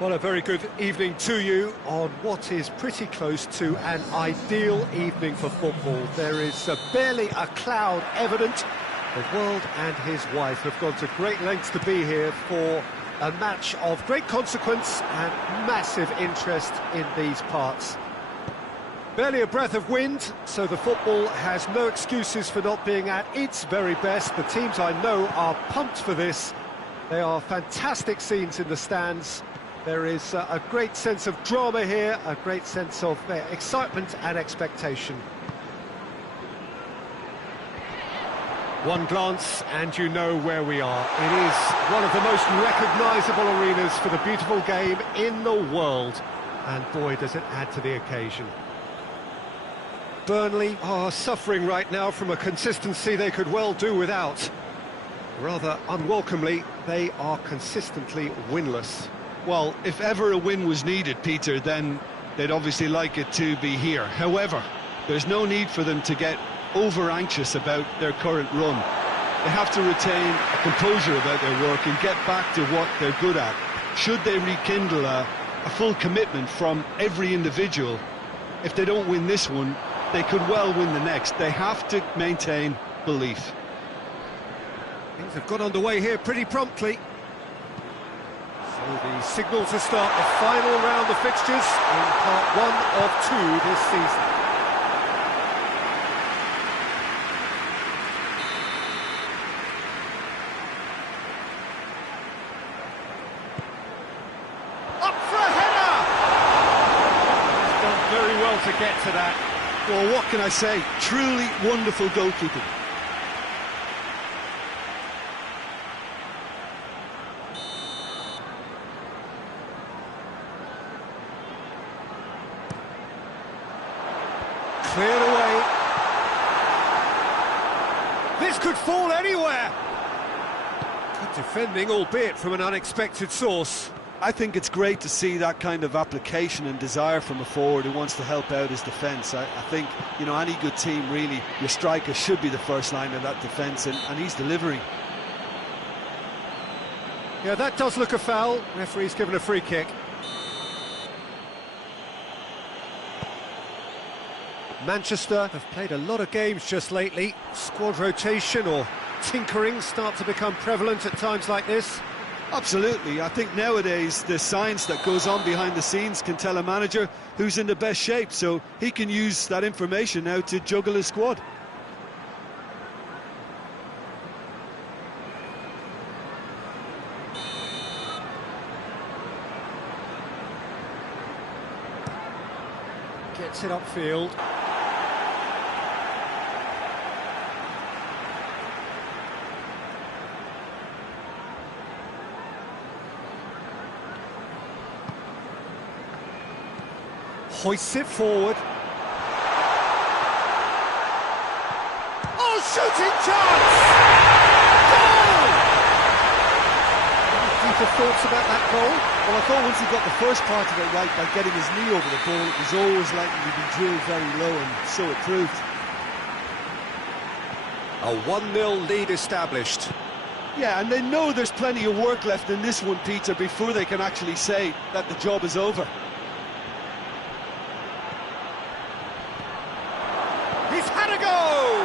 Well, a very good evening to you on what is pretty close to an ideal evening for football. There is barely a cloud evident. The world and his wife have gone to great lengths to be here for a match of great consequence and massive interest in these parts. Barely a breath of wind, so the football has no excuses for not being at its very best. The teams I know are pumped for this. They are fantastic scenes in the stands. There is a great sense of drama here, a great sense of excitement and expectation. One glance and you know where we are. It is one of the most recognisable arenas for the beautiful game in the world. And boy, does it add to the occasion. Burnley are suffering right now from a consistency they could well do without. Rather unwelcomely, they are consistently winless. Well, if ever a win was needed, Peter, then they'd obviously like it to be here. However, there's no need for them to get over-anxious about their current run. They have to retain a composure about their work and get back to what they're good at. Should they rekindle a full commitment from every individual, if they don't win this one, they could well win the next. They have to maintain belief. Things have got underway here pretty promptly. So the signal to start the final round of fixtures in part 1 of 2 this season. Up for a header! He's done very well to get to that. Well, what can I say? Truly wonderful goalkeeping. Cleared away. This could fall anywhere. Good defending, albeit from an unexpected source. I think it's great to see that kind of application and desire from a forward who wants to help out his defence. I think, you know, any good team, really, your striker should be the first line of that defence, and he's delivering. Yeah, that does look a foul. Referee's given a free kick. Manchester have played a lot of games just lately. Squad rotation or tinkering start to become prevalent at times like this. Absolutely. I think nowadays the science that goes on behind the scenes can tell a manager who's in the best shape, so he can use that information now to juggle his squad. Gets it upfield. Hoists it forward. Oh, shooting chance! Goal! Any deeper thoughts about that goal? Well, I thought once he got the first part of it right by getting his knee over the ball, it was always likely to be drilled very low, and so it proved. A 1-0 lead established. Yeah, and they know there's plenty of work left in this one, Peter, before they can actually say that the job is over. He's had a go!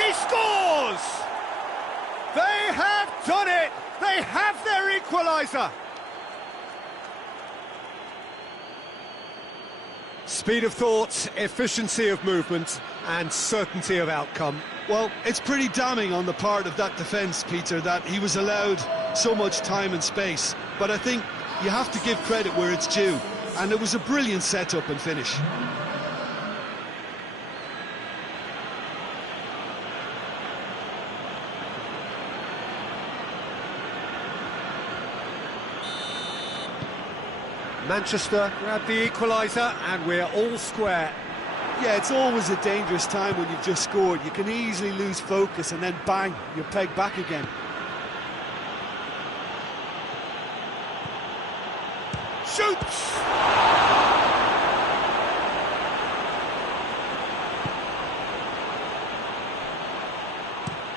He scores! They have done it! They have their equaliser! Speed of thought, efficiency of movement, and certainty of outcome. Well, it's pretty damning on the part of that defence, Peter, that he was allowed so much time and space. But I think you have to give credit where it's due, and it was a brilliant set-up and finish. Manchester grab the equaliser and we're all square. Yeah, it's always a dangerous time when you've just scored. You can easily lose focus and then bang, you're pegged back again. Shoots!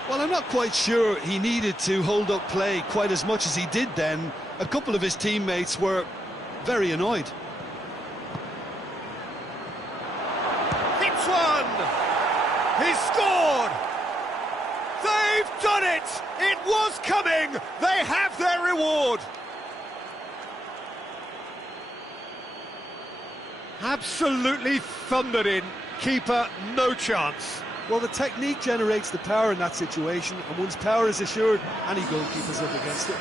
Well, Well, I'm not quite sure he needed to hold up play quite as much as he did then. A couple of his teammates were very annoyed. Hits one! He's scored! They've done it! It was coming! They have their reward! Absolutely thundered in. Keeper, no chance. Well, the technique generates the power in that situation, and once power is assured, any goalkeeper's up against it.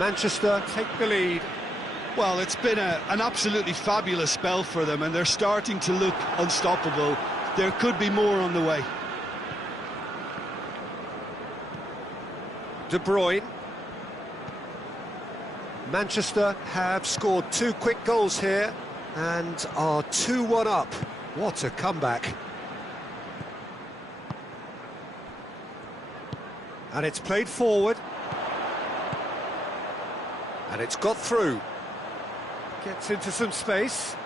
Manchester take the lead. Well, it's been an absolutely fabulous spell for them, and they're starting to look unstoppable. There could be more on the way. De Bruyne. Manchester have scored 2 quick goals here and are 2-1 up. What a comeback. And it's played forward. And it's got through. Gets into some space.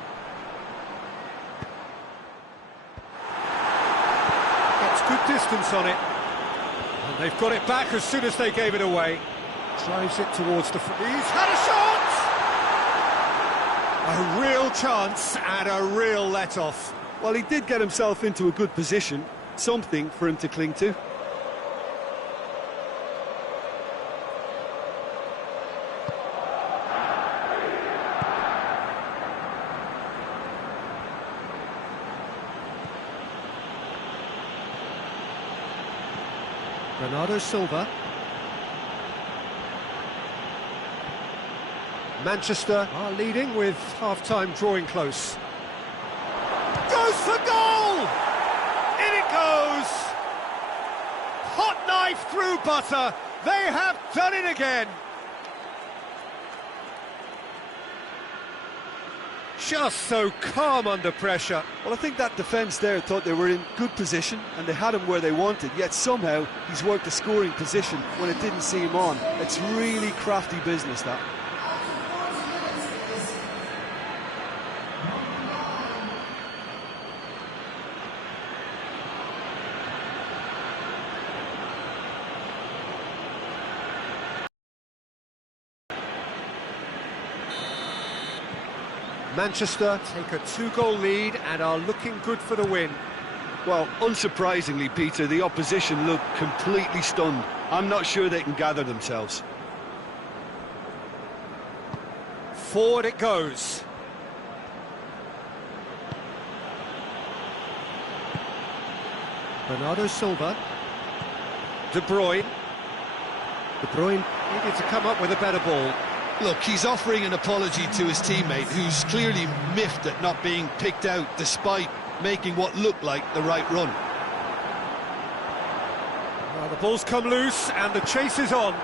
Gets good distance on it. And they've got it back as soon as they gave it away. Drives it towards the front. He's had a shot! A real chance and a real let-off. Well, he did get himself into a good position. Something for him to cling to. Bernardo Silva. Manchester are leading with half-time drawing close. Goes for goal! In it goes! Hot knife through butter. They have done it again. Just so calm under pressure. Well, I think that defence there thought they were in good position and they had him where they wanted, yet somehow he's worked a scoring position when it didn't see him on. It's really crafty business, that. Manchester take a 2-goal lead and are looking good for the win. Well, unsurprisingly, Peter, the opposition look completely stunned. I'm not sure they can gather themselves. Forward it goes. Bernardo Silva. De Bruyne. De Bruyne needed to come up with a better ball. Look, he's offering an apology to his teammate, who's clearly miffed at not being picked out despite making what looked like the right run. Well, the ball's come loose and the chase is on.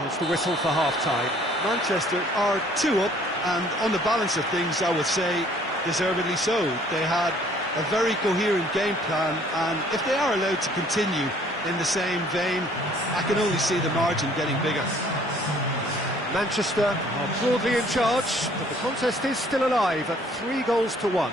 There's the whistle for half-time. Manchester are 2 up, and on the balance of things, I would say deservedly so. They had a very coherent game plan, and if they are allowed to continue in the same vein, I can only see the margin getting bigger. Manchester are broadly in charge, but the contest is still alive at 3-1.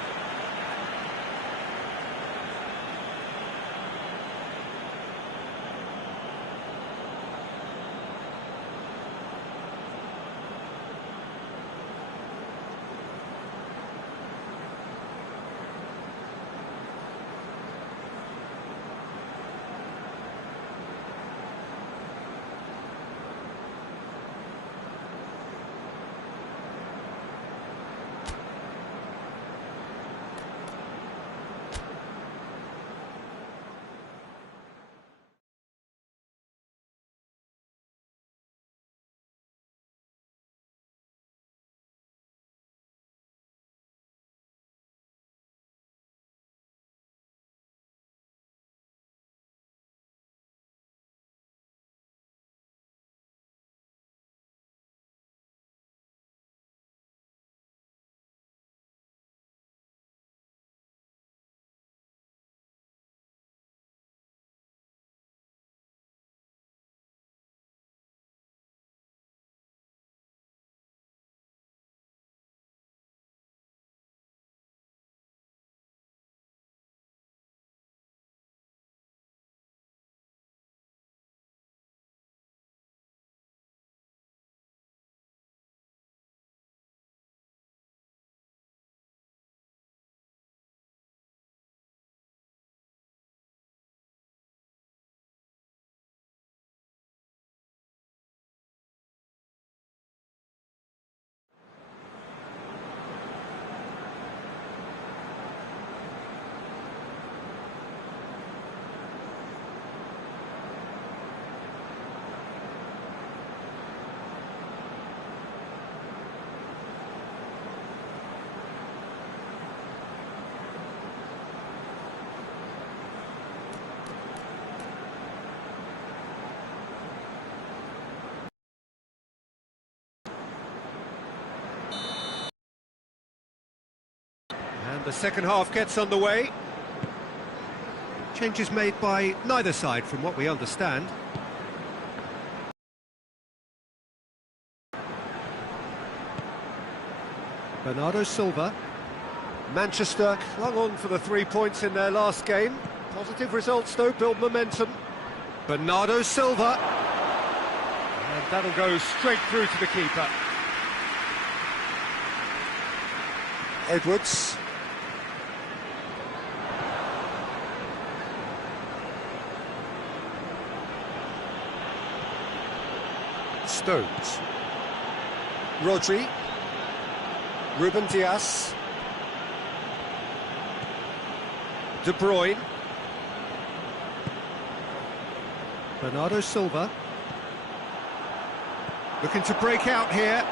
The second half gets underway. Changes made by neither side, from what we understand. Bernardo Silva. Manchester clung on for the 3 points in their last game. Positive results, though, build momentum. Bernardo Silva. And that'll go straight through to the keeper. Edwards. Stones. Rodri. Ruben Dias. De Bruyne. Bernardo Silva. Looking to break out here.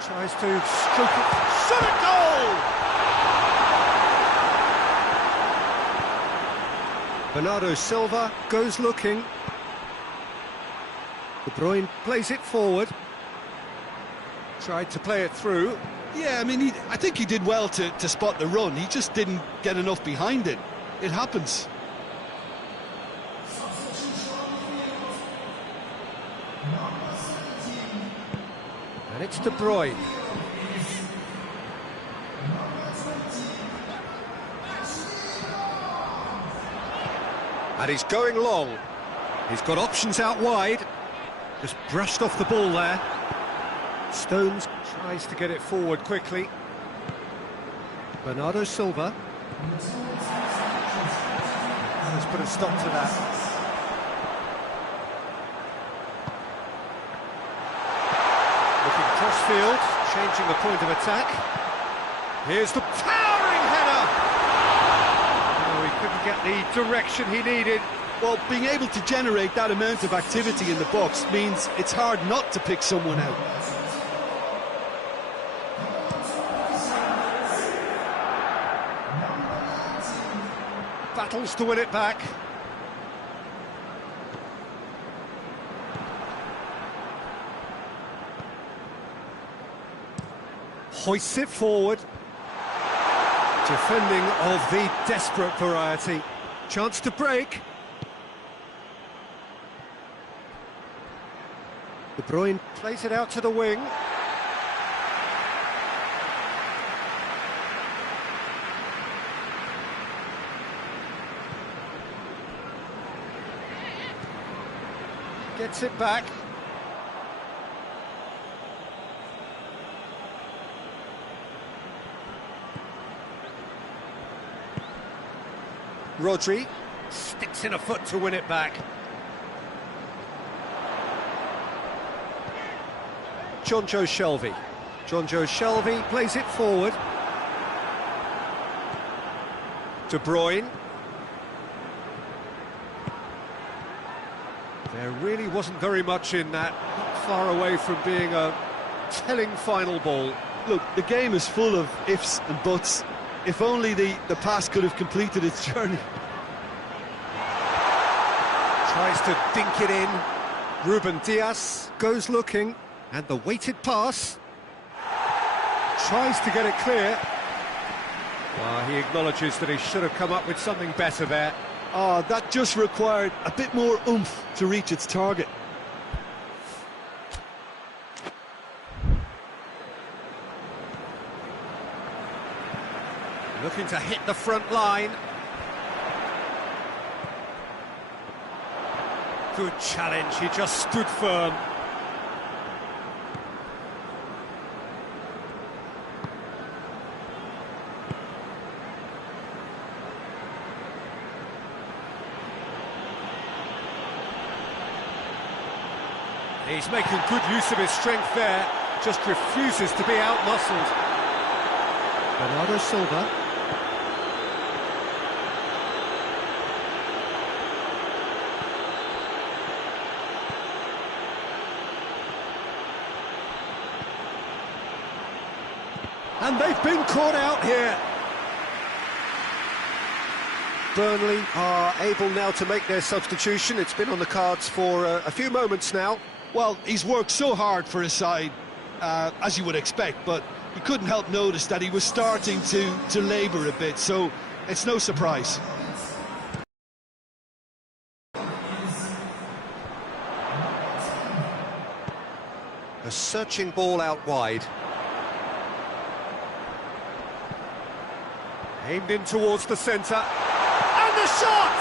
Tries to stroke it. Shot at goal! Bernardo Silva goes looking. De Bruyne plays it forward. Tried to play it through. Yeah, I mean, I think he did well to spot the run. He just didn't get enough behind it. It happens. And it's De Bruyne. And he's going long. He's got options out wide. Just brushed off the ball there. Stones tries to get it forward quickly. Bernardo Silva. Let's put a stop to that. Looking crossfield, changing the point of attack. Here's the towering header! Oh, he couldn't get the direction he needed. Well, being able to generate that amount of activity in the box means it's hard not to pick someone out. Battles to win it back. Hoists it forward. Defending of the desperate variety. Chance to break. De Bruyne plays it out to the wing. Gets it back. Rodri sticks in a foot to win it back. Jonjo Shelvey. Jonjo Shelvey plays it forward. De Bruyne. There really wasn't very much in that, not far away from being a telling final ball. Look, the game is full of ifs and buts. If only the pass could have completed its journey. Tries to dink it in. Ruben Dias goes looking, and the weighted pass. Tries to get it clear. Well, he acknowledges that he should have come up with something better there. Oh, that just required a bit more oomph to reach its target. Looking to hit the front line. Good challenge, he just stood firm. He's making good use of his strength there, just refuses to be out-muscled. Bernardo Silva. And they've been caught out here. Burnley are able now to make their substitution. It's been on the cards for a few moments now. Well, he's worked so hard for his side, as you would expect, but You couldn't help notice that he was starting to labour a bit, so it's no surprise. A searching ball out wide. Aimed in towards the centre. And the shot!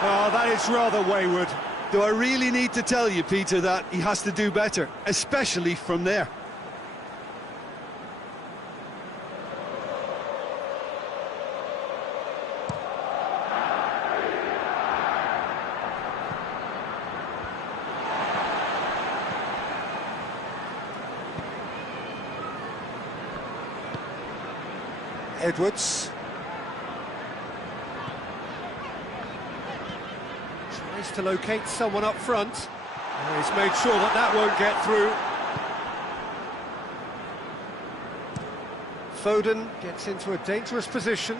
Oh, that is rather wayward. Do I really need to tell you, Peter, that he has to do better, especially from there? Edwards. Tries to locate someone up front. He's made sure that that won't get through. Foden gets into a dangerous position.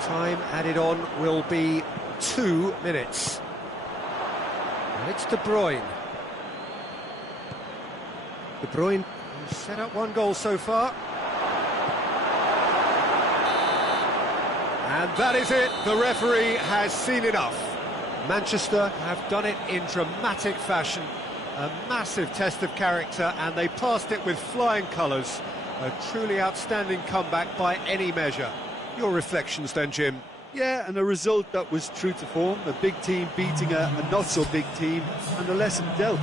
Time added on will be 2 minutes. And it's De Bruyne. De Bruyne has set up 1 goal so far. And that is it. The referee has seen enough. Manchester have done it in dramatic fashion. A massive test of character, and they passed it with flying colours. A truly outstanding comeback by any measure. Your reflections then, Jim? Yeah, and a result that was true to form. A big team beating a not-so-big team, and a lesson dealt.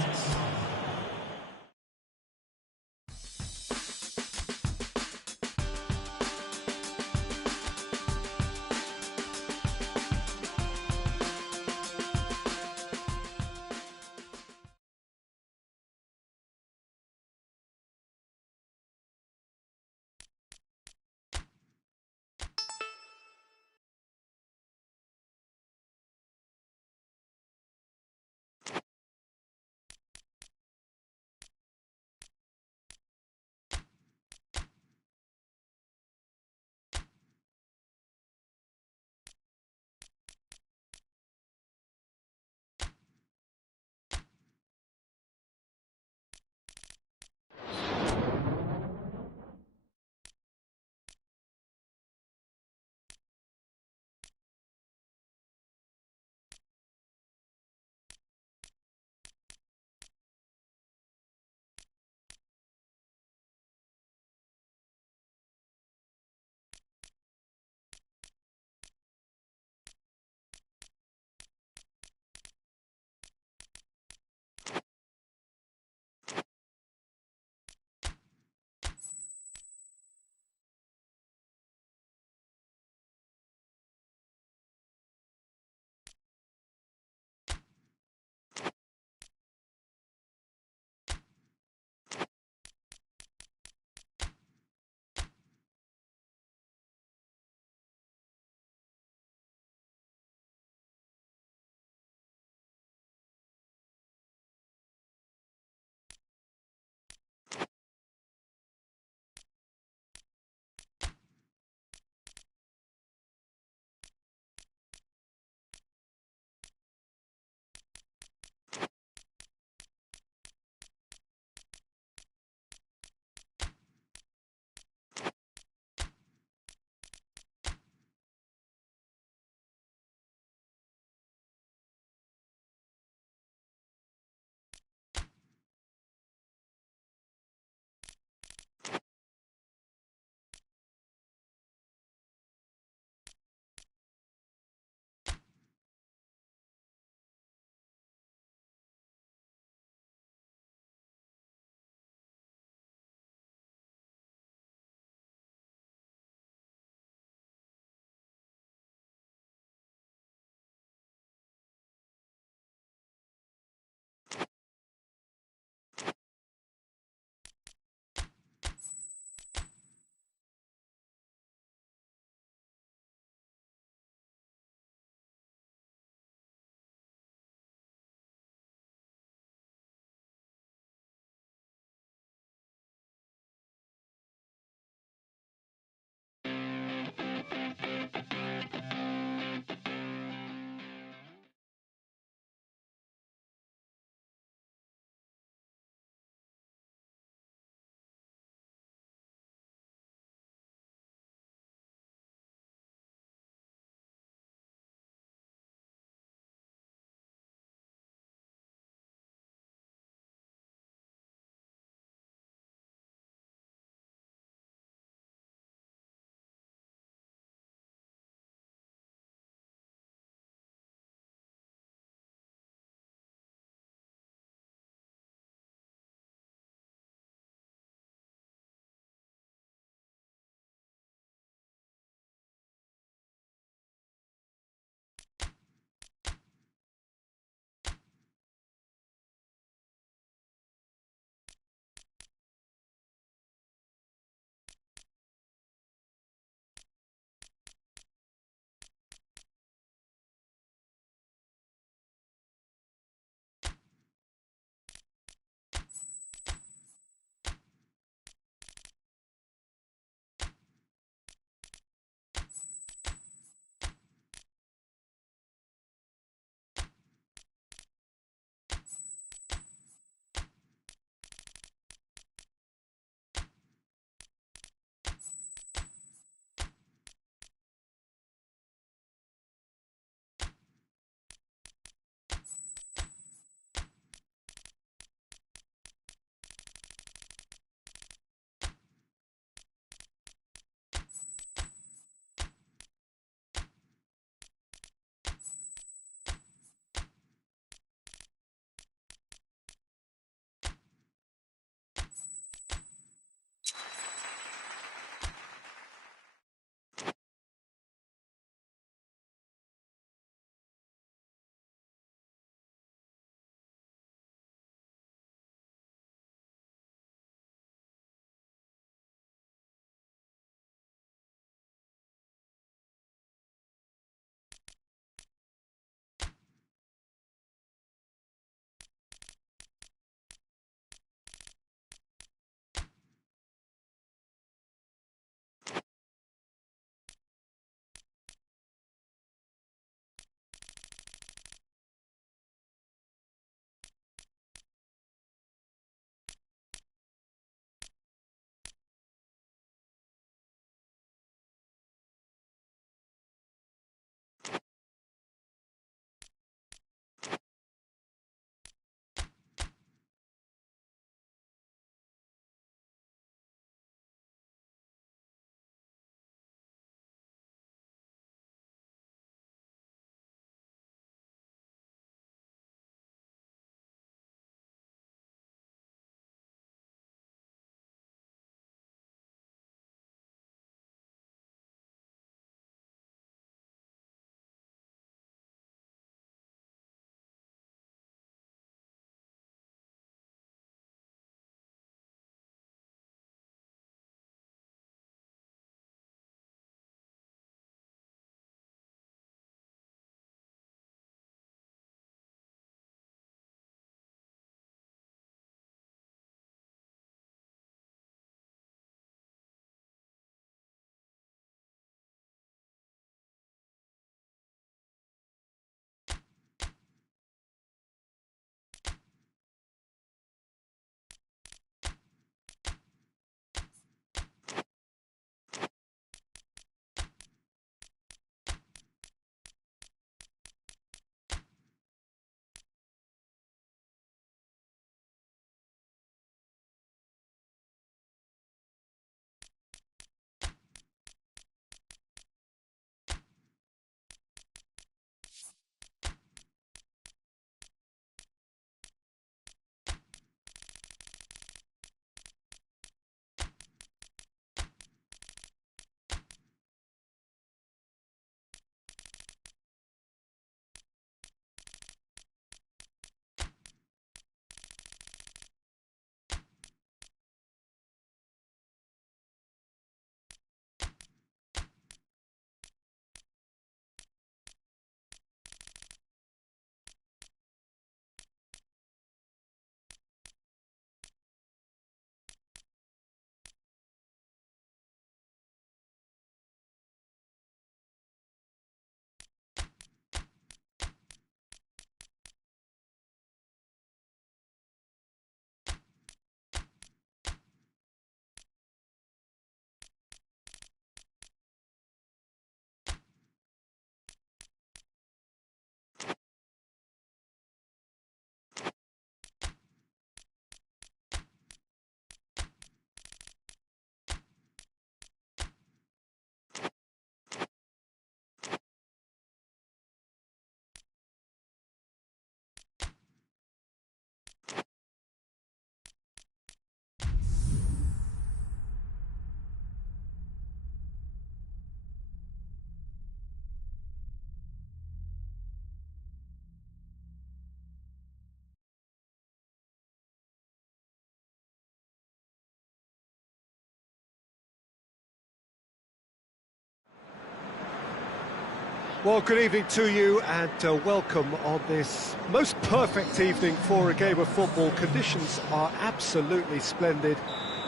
Well, good evening to you and welcome on this most perfect evening for a game of football. Conditions are absolutely splendid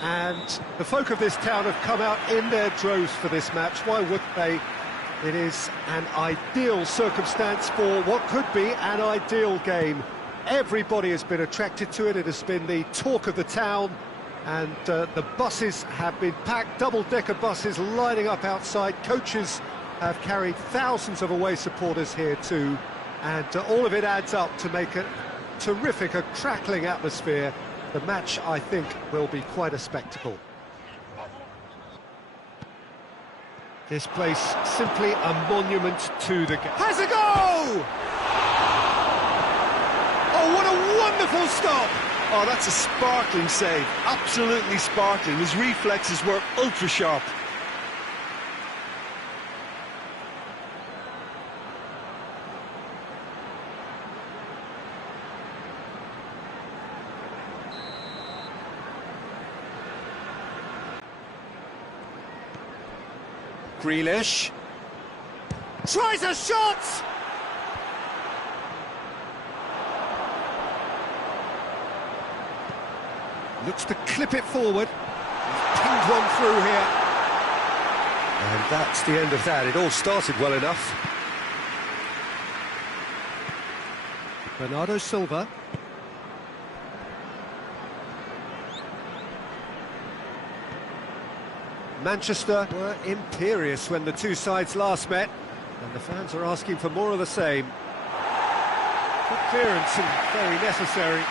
and the folk of this town have come out in their droves for this match. Why would they? It is an ideal circumstance for what could be an ideal game. Everybody has been attracted to it. It has been the talk of the town and the buses have been packed, double-decker buses lining up outside. Coaches have carried thousands of away supporters here too, and all of it adds up to make a terrific, a crackling atmosphere. The match, I think, will be quite a spectacle. This place simply a monument to the game. Has a goal! Oh, what a wonderful stop! Oh, that's a sparkling save, absolutely sparkling. His reflexes were ultra-sharp. Grealish tries a shot! Looks to clip it forward. He's pinged one through here. And that's the end of that. It all started well enough. Bernardo Silva. Manchester were imperious when the two sides last met, and the fans are asking for more of the same. Good clearance and very necessary.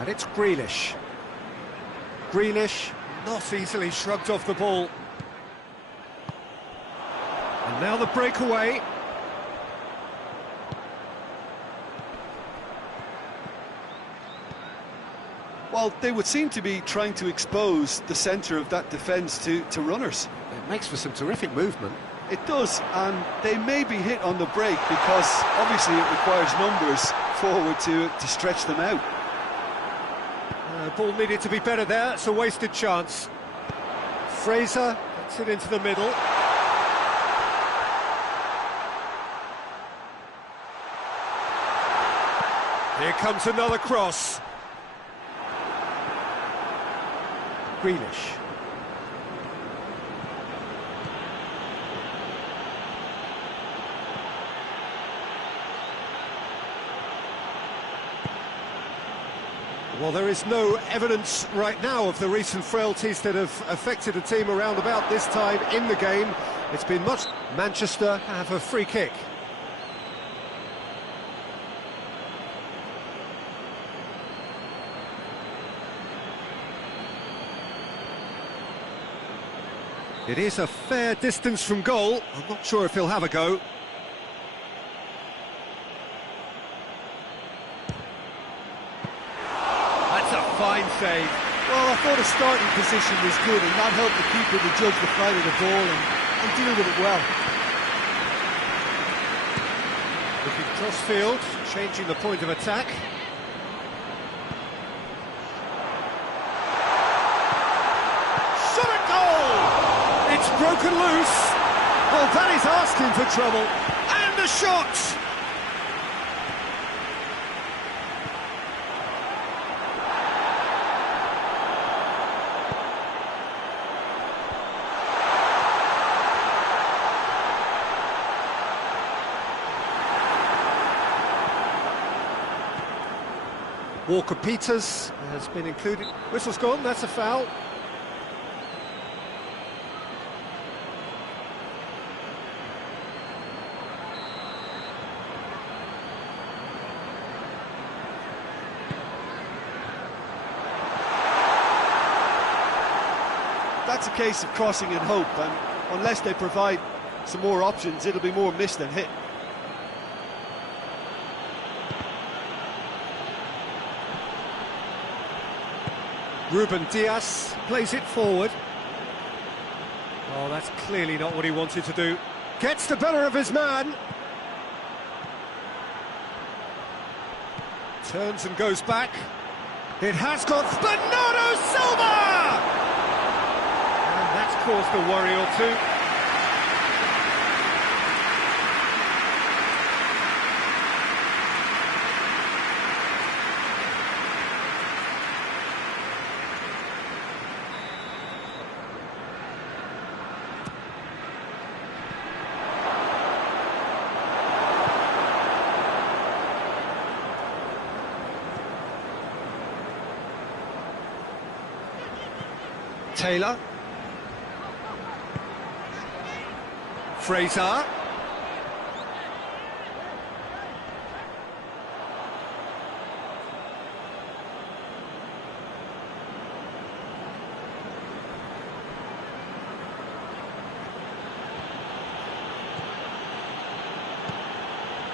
And it's Grealish. Grealish not easily shrugged off the ball. And now the breakaway. Well, they would seem to be trying to expose the centre of that defence to runners. It makes for some terrific movement. It does, and they may be hit on the break because obviously it requires numbers forward to stretch them out. Ball needed to be better there. It's a wasted chance. Fraser gets it into the middle. Here comes another cross. Grealish. Well, there is no evidence right now of the recent frailties that have affected a team around about this time in the game. It's been much... Manchester have a free kick. It is a fair distance from goal. I'm not sure if he'll have a go. Fine save. Well, I thought the starting position was good, and that helped the keeper to judge the flight of the ball and deal with it well. Looking cross-field, changing the point of attack. Shot at goal! It's broken loose. Well, that is asking for trouble. And a shot! Walker-Peters has been included. Whistle's gone, that's a foul. That's a case of crossing in hope, and unless they provide some more options, it'll be more miss than hit. Ruben Dias plays it forward. Oh, that's clearly not what he wanted to do. Gets the better of his man. Turns and goes back. It has got Bernardo Silva! And that's caused a worry or two. Taylor. Fraser.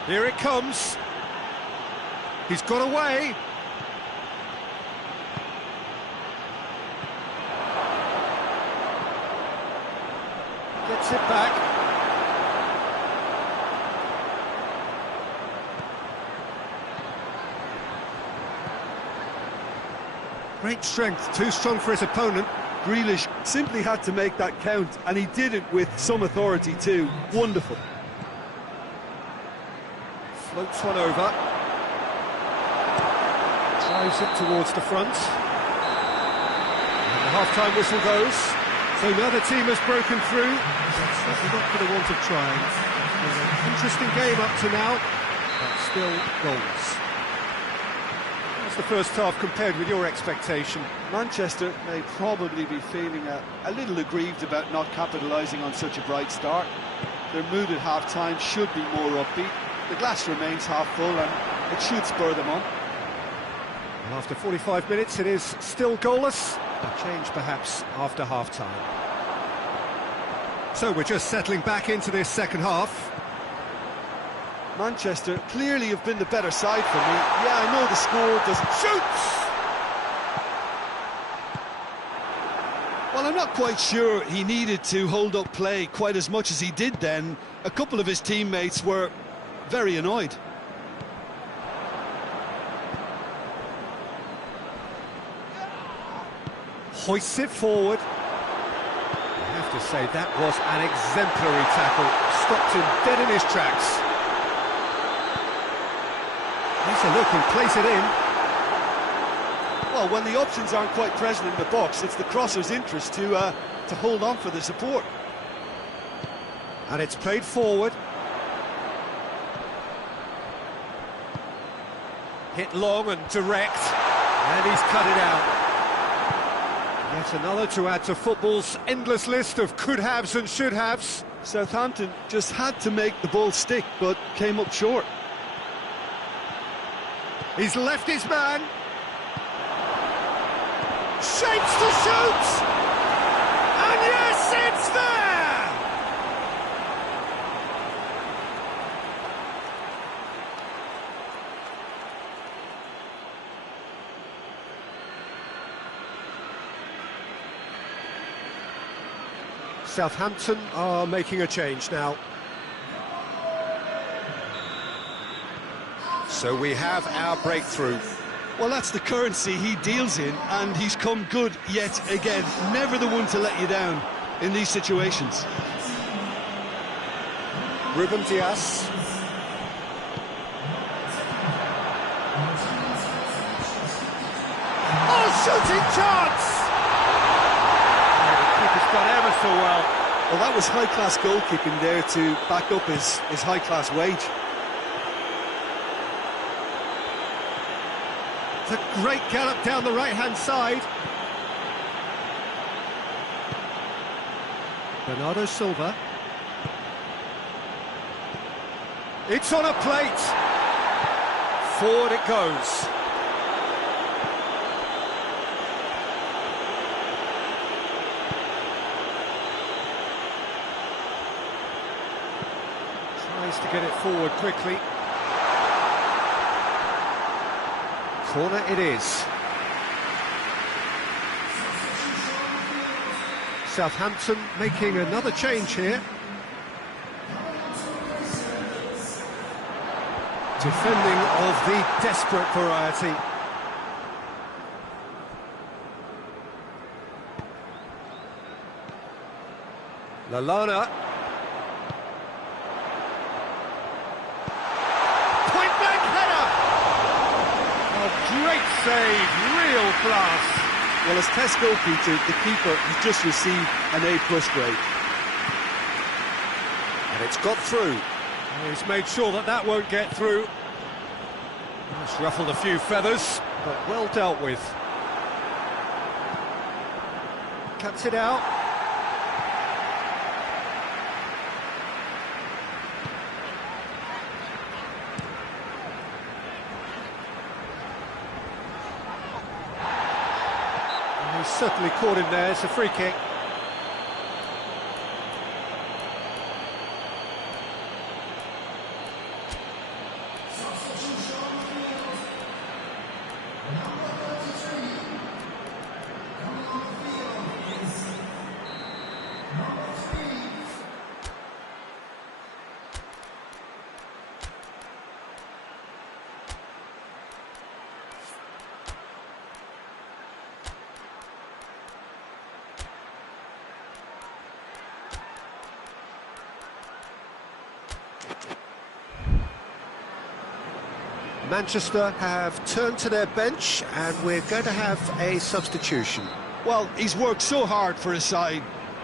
Here it comes. He's got away. Gets it back. Great strength, too strong for his opponent. Grealish simply had to make that count, and he did it with some authority too. Wonderful. Floats one over. Drives it towards the front. And the half-time whistle goes. So now the team has broken through. Certainly not for the want of trying. An interesting game up to now, but still goals. How's the first half compared with your expectation? Manchester may probably be feeling a little aggrieved about not capitalising on such a bright start. Their mood at half-time should be more upbeat. The glass remains half full and it should spur them on. And after 45 minutes it is still goalless. A change perhaps after half-time. So we're just settling back into this second half. Manchester clearly have been the better side for me. Yeah, I know the score doesn't... Shoots! Well, I'm not quite sure he needed to hold up play quite as much as he did then. A couple of his teammates were very annoyed. Hoists it forward. I have to say that was an exemplary tackle. Stopped him dead in his tracks. Has a look and place it in. Well, when the options aren't quite present in the box, it's the crosser's interest to hold on for the support. And it's played forward. Hit long and direct. And he's cut it out. Yet another to add to football's endless list of could-haves and should-haves. Southampton just had to make the ball stick, but came up short. He's left his man. Shapes to shoot! And yes, it's there! Southampton are making a change now. So we have our breakthrough. Well, that's the currency he deals in, and he's come good yet again. Never the one to let you down in these situations. Ruben Dias. Oh, shooting chance! The keeper's done ever so well. Well, that was high-class goalkeeping there to back up his high-class wage. It's a great gallop down the right-hand side. Bernardo Silva. It's on a plate. Forward it goes. Tries to get it forward quickly. Corner it is. Southampton making another change here. Defending of the desperate variety. Lallana. Point-blank header! Oh, great save, real class. Well, as tests go, Peter, the keeper has just received an A+ grade. And it's got through. He's made sure that that won't get through. It's ruffled a few feathers, but well dealt with. Cuts it out. And he's certainly caught him there. It's a free kick. Manchester have turned to their bench and we're going to have a substitution. Well, he's worked so hard for his side,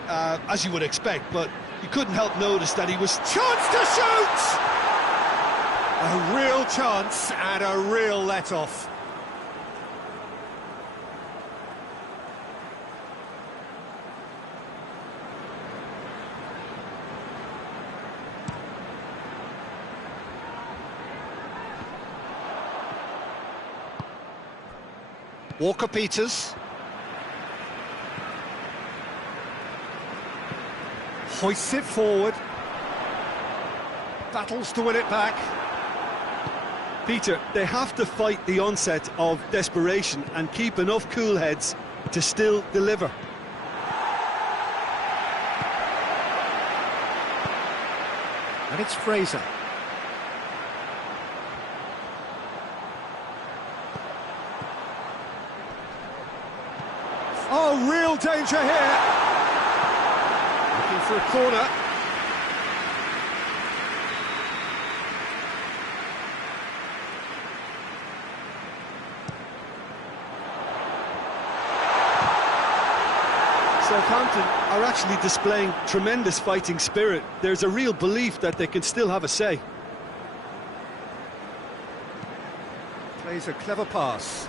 as you would expect, but you couldn't help notice that he was... Chance to shoot! A real chance and a real let-off. Walker-Peters. Hoists it forward. Battles to win it back. Peter, they have to fight the onset of desperation and keep enough cool heads to still deliver. And it's Fraser. Oh, real danger here. Looking for a corner. Southampton are actually displaying tremendous fighting spirit. There's a real belief that they can still have a say. Plays a clever pass.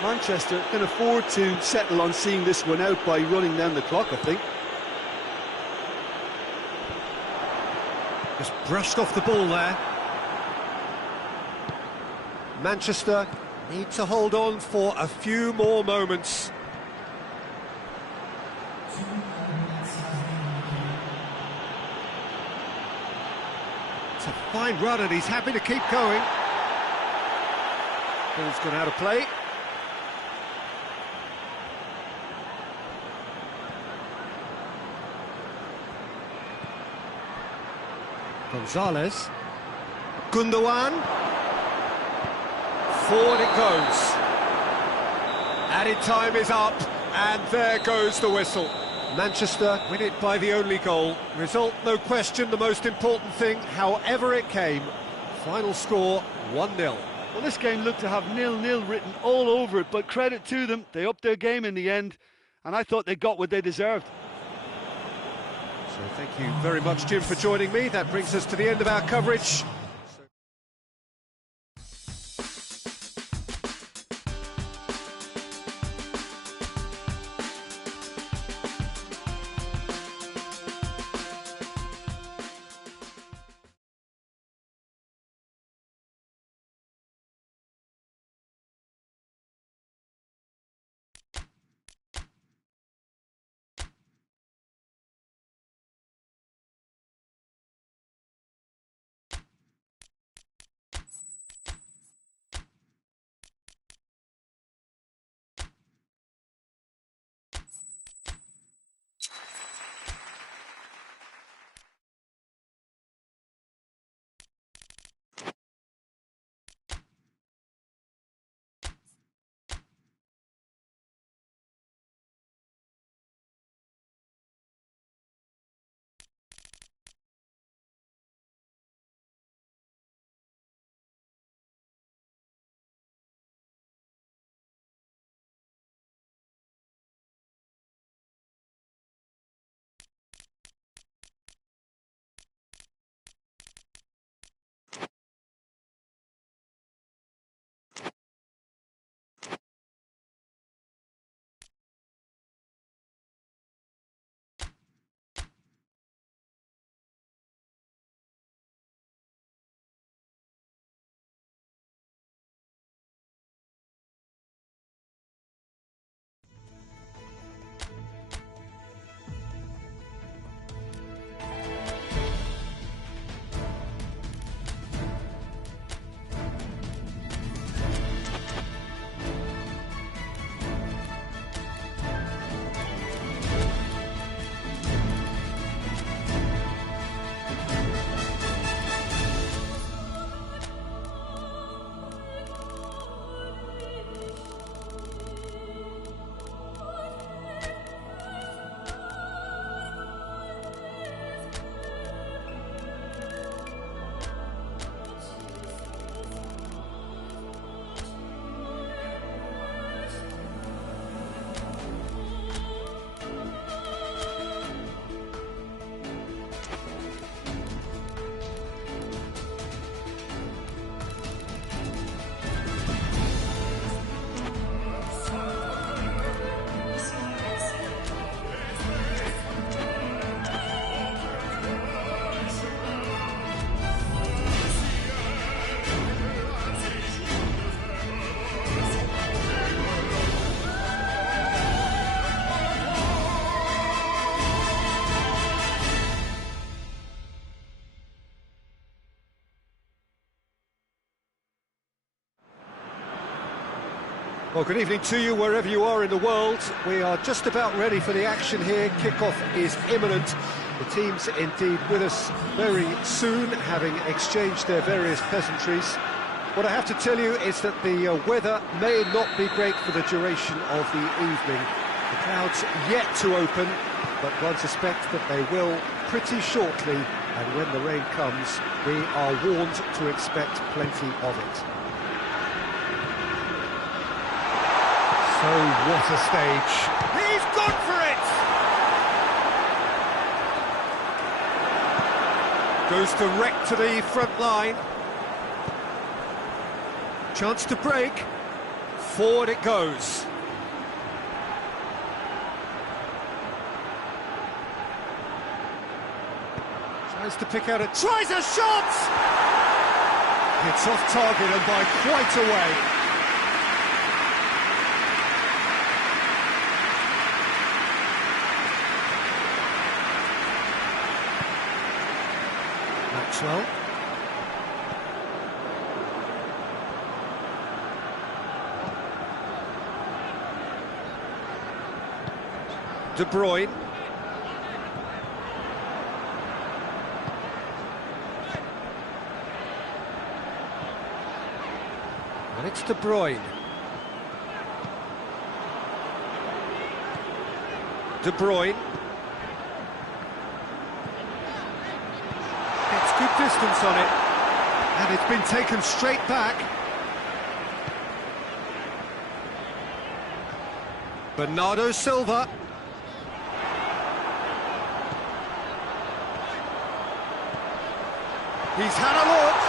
Manchester can afford to settle on seeing this one out by running down the clock, I think. Just brushed off the ball there. Manchester need to hold on for a few more moments. It's a fine run and he's happy to keep going. Ball's gone out of play. Gonzalez. Gundogan. Forward it goes. Added time is up, and there goes the whistle. Manchester win it by the only goal. Result, no question, the most important thing, however it came. Final score, 1-0. Well, this game looked to have 0-0 written all over it, but credit to them, they upped their game in the end, and I thought they got what they deserved. So thank you very much, Jim, for joining me. That brings us to the end of our coverage. Well, good evening to you wherever you are in the world. We are just about ready for the action here. Kickoff is imminent. The team's indeed with us very soon, having exchanged their various pleasantries. What I have to tell you is that the weather may not be great for the duration of the evening. The crowd's yet to open, but one suspects that they will pretty shortly, and when the rain comes, we are warned to expect plenty of it. So what a stage. He's gone for it! Goes direct to the front line. Chance to break. Forward it goes. Tries to pick out tries a shot! It's off target and by quite a way. Maxwell. De Bruyne. And it's De Bruyne. De Bruyne. Gets good distance on it. And it's been taken straight back. Bernardo Silva. He's had a look.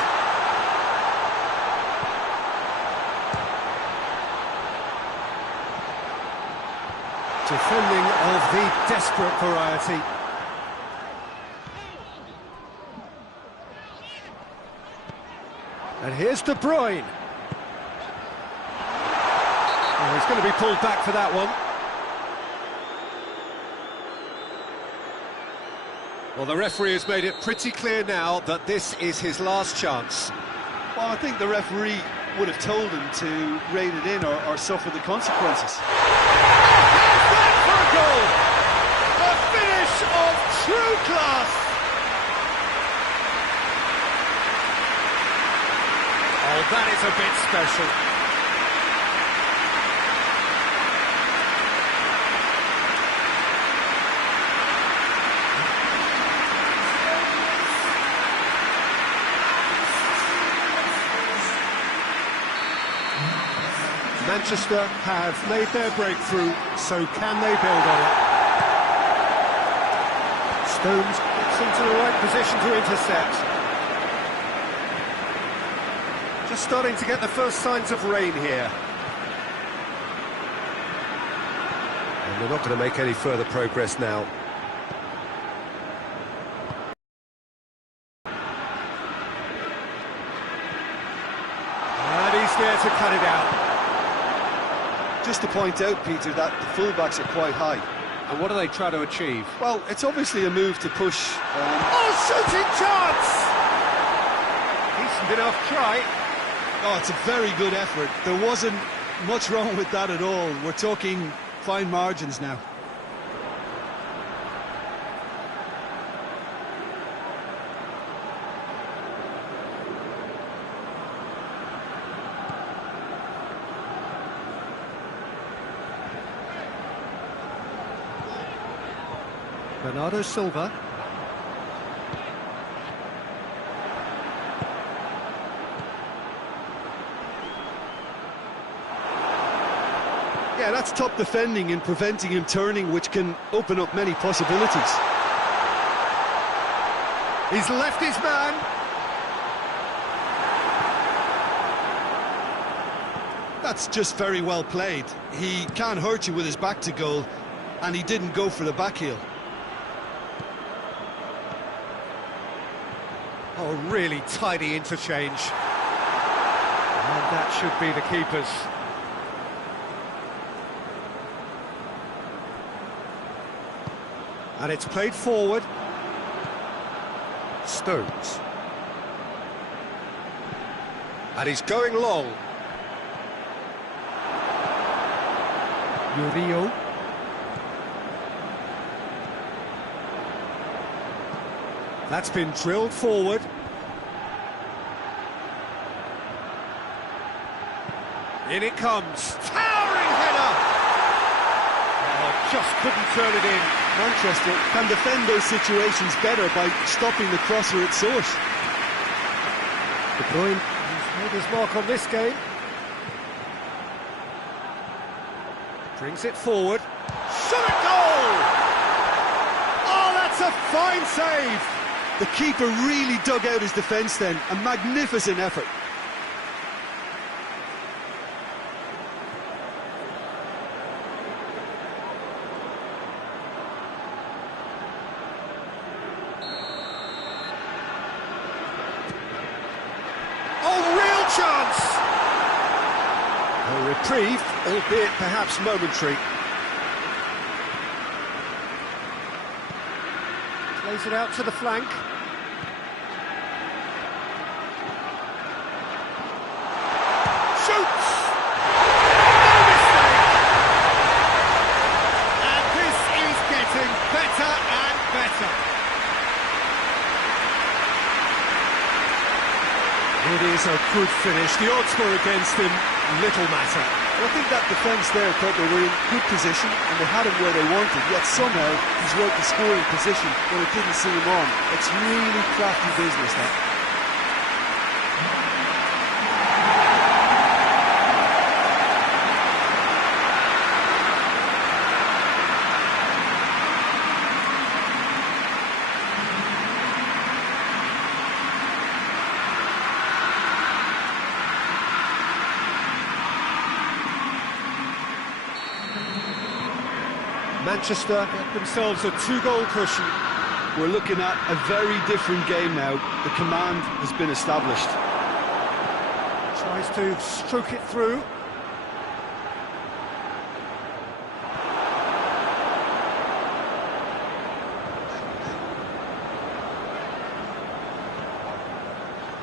Defending of the desperate variety. And here's De Bruyne. Oh, he's going to be pulled back for that one. Well, the referee has made it pretty clear now that this is his last chance. Well, I think the referee would have told him to rein it in or suffer the consequences. For a goal! A finish of true class! Oh, that is a bit special. Manchester have made their breakthrough, so can they build on it? Stones gets into the right position to intercept. Just starting to get the first signs of rain here. And they're not going to make any further progress now. And he's there to cut it out. Just to point out, Peter, that the fullbacks are quite high. And what do they try to achieve? Well, it's obviously a move to push... Oh, shooting chance! Decent enough try. Oh, it's a very good effort. There wasn't much wrong with that at all. We're talking fine margins now. Bernardo Silva. Yeah, that's top defending and preventing him turning, which can open up many possibilities. He's left his man. That's just very well played. He can't hurt you with his back to goal, and he didn't go for the back heel. Oh, really tidy interchange. And that should be the keeper's. And it's played forward. Stones. And he's going long. Murillo. That's been drilled forward. In it comes. Towering header! Oh, just couldn't turn it in. Manchester can defend those situations better by stopping the crosser at source. De Bruyne has made his mark on this game. Brings it forward. Shot at goal! Oh, that's a fine save! The keeper really dug out his defence then. A magnificent effort. Chance! A reprieve, albeit perhaps momentary. Plays it out to the flank. Shoots! No mistake! And this is getting better and better. It is a good finish. The odds were against him, little matter. Well, I think that defence there thought they were in good position and they had him where they wanted, yet somehow he's worked the scoring position when it didn't see him on. It's really crafty business, that. Manchester get themselves a 2-goal cushion. We're looking at a very different game now. The command has been established. Tries to stroke it through.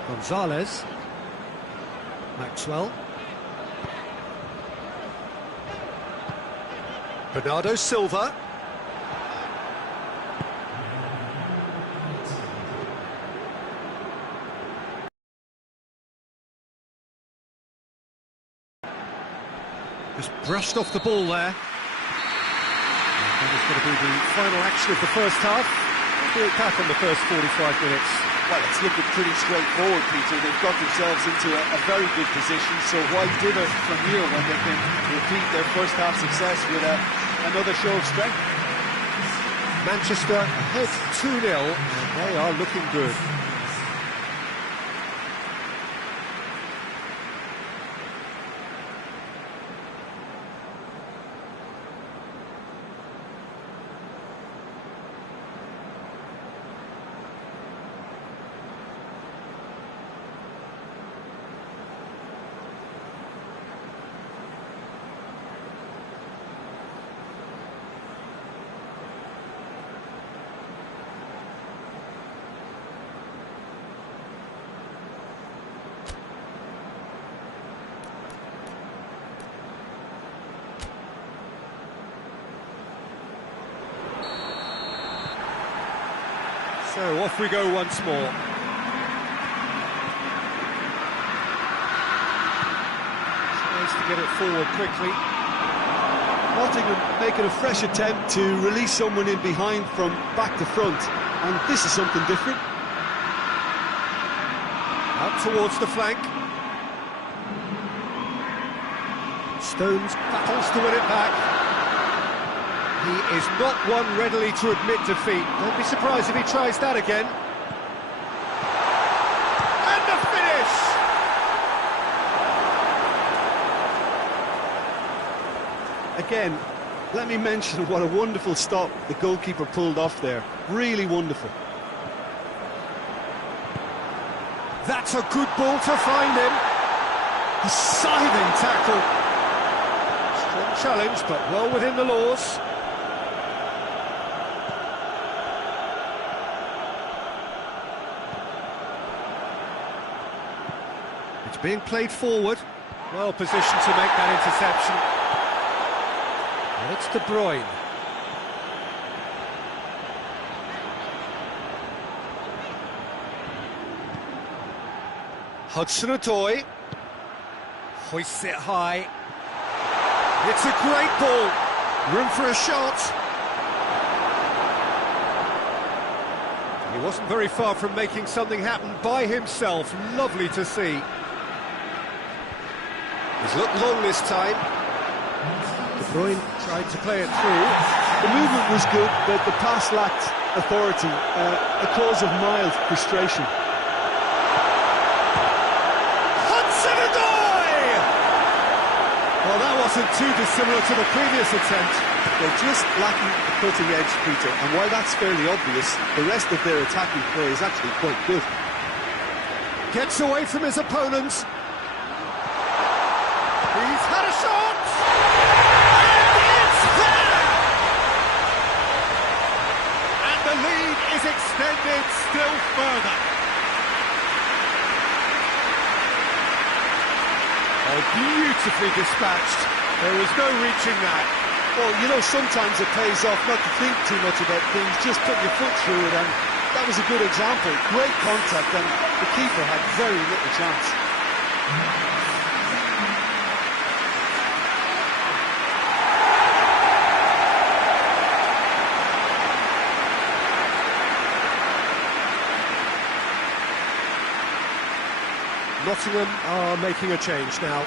Gonzalez. Maxwell. Bernardo Silva. Just brushed off the ball there. That is going to be the final action of the first half. We'll be back on the first 45 minutes. Well, it's looking pretty straightforward, Peter. They've got themselves into a very good position, so why dither from here when they can repeat their first half success with another show of strength? Manchester ahead 2-0, and they are looking good. So off we go once more. Tries to get it forward quickly. Nottingham making a fresh attempt to release someone in behind from back to front, and this is something different. Out towards the flank. Stones battles to win it back. He is not one readily to admit defeat. Don't be surprised if he tries that again. And the finish! Again, let me mention what a wonderful stop the goalkeeper pulled off there. Really wonderful. That's a good ball to find him. A scything tackle. Strong challenge, but well within the laws. It's being played forward. Well positioned to make that interception. It's De Bruyne. Hudson-Odoi hoists it high. It's a great ball. Room for a shot. He wasn't very far from making something happen by himself. Lovely to see. He's looked long this time. De Bruyne tried to play it through. The movement was good, but the pass lacked authority, a cause of mild frustration. Well, that wasn't too dissimilar to the previous attempt. They're just lacking the cutting edge, Peter, and while that's fairly obvious, the rest of their attacking play is actually quite good. Gets away from his opponents. He's had a shot! And it's there! And the lead is extended still further. Oh, beautifully dispatched. There was no reaching that. Well, you know, sometimes it pays off not to think too much about things, just put your foot through it, and that was a good example. Great contact, and the keeper had very little chance. Nottingham are making a change now.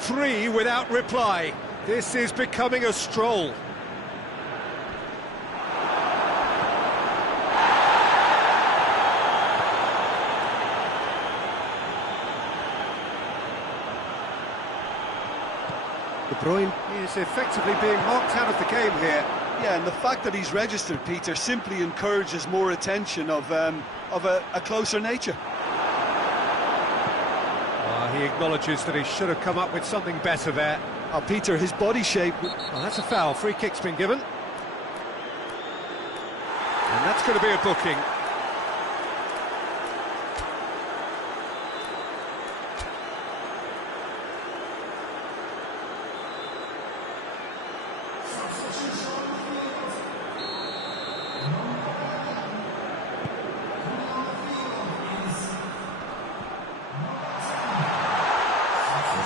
Three without reply. This is becoming a stroll. De Bruyne is effectively being marked out of the game here. Yeah, and the fact that he's registered, Peter, simply encourages more attention of a closer nature. He acknowledges that he should have come up with something better there. Oh, Peter, his body shape... Well, that's a foul. Free kick's been given. And that's going to be a booking.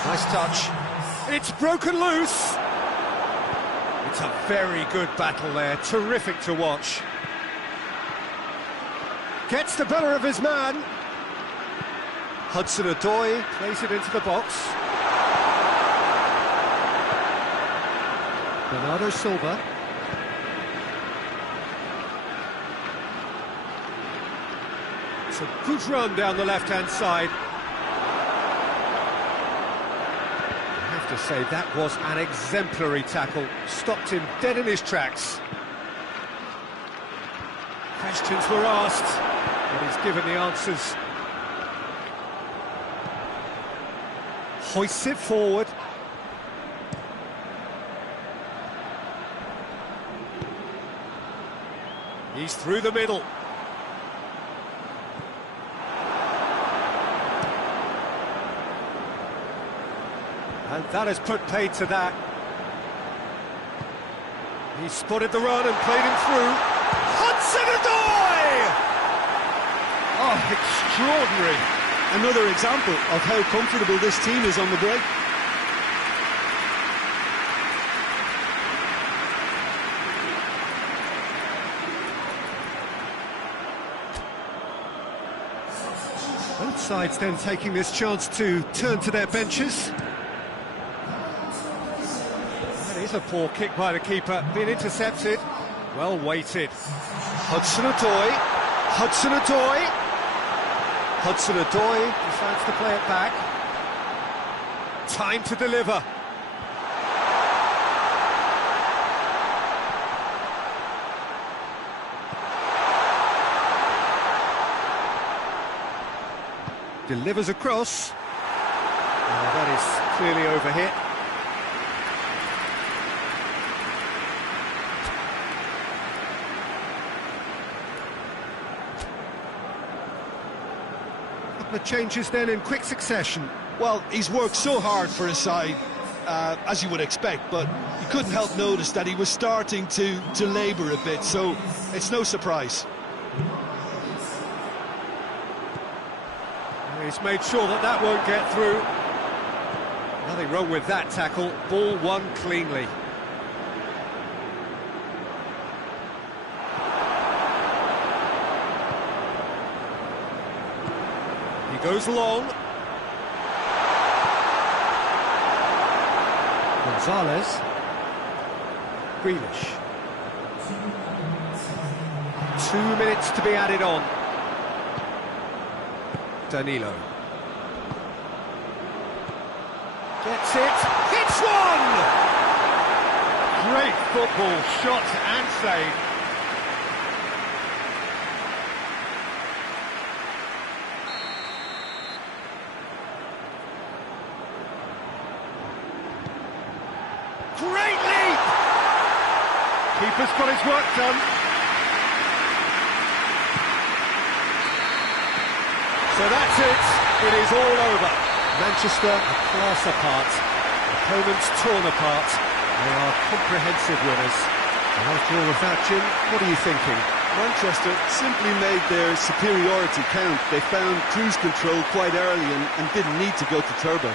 Nice touch. It's broken loose. It's a very good battle there. Terrific to watch. Gets the better of his man. Hudson-Odoi plays it into the box. Bernardo Silva. It's a good run down the left-hand side. To say that was an exemplary tackle, stopped him dead in his tracks. Questions were asked, but he's given the answers. Hoists it forward. He's through the middle. And that has put paid to that. He spotted the run and played him through. Hudson-Odoi! Oh, extraordinary. Another example of how comfortable this team is on the break. Both sides then taking this chance to turn to their benches. It's a poor kick by the keeper, being intercepted. Well weighted. Hudson-Odoi. Hudson-Odoi. Hudson-Odoi decides to play it back. Time to deliver. Delivers across. Oh, that is clearly overhit. The changes then in quick succession. Well, he's worked so hard for his side, as you would expect, but you couldn't help notice that he was starting to labour a bit, so it's no surprise. He's made sure that that won't get through. Nothing wrong with that tackle. Ball won cleanly. He goes long. Gonzalez. Grealish. 2 minutes to be added on. Danilo. Gets it. Hits one! Great football, shot and save. Great leap! Keeper's got his work done. So that's it. It is all over. Manchester a class apart. Opponents torn apart. They are comprehensive winners. And after all of that, Jim, what are you thinking? Manchester simply made their superiority count. They found cruise control quite early and didn't need to go to turbo.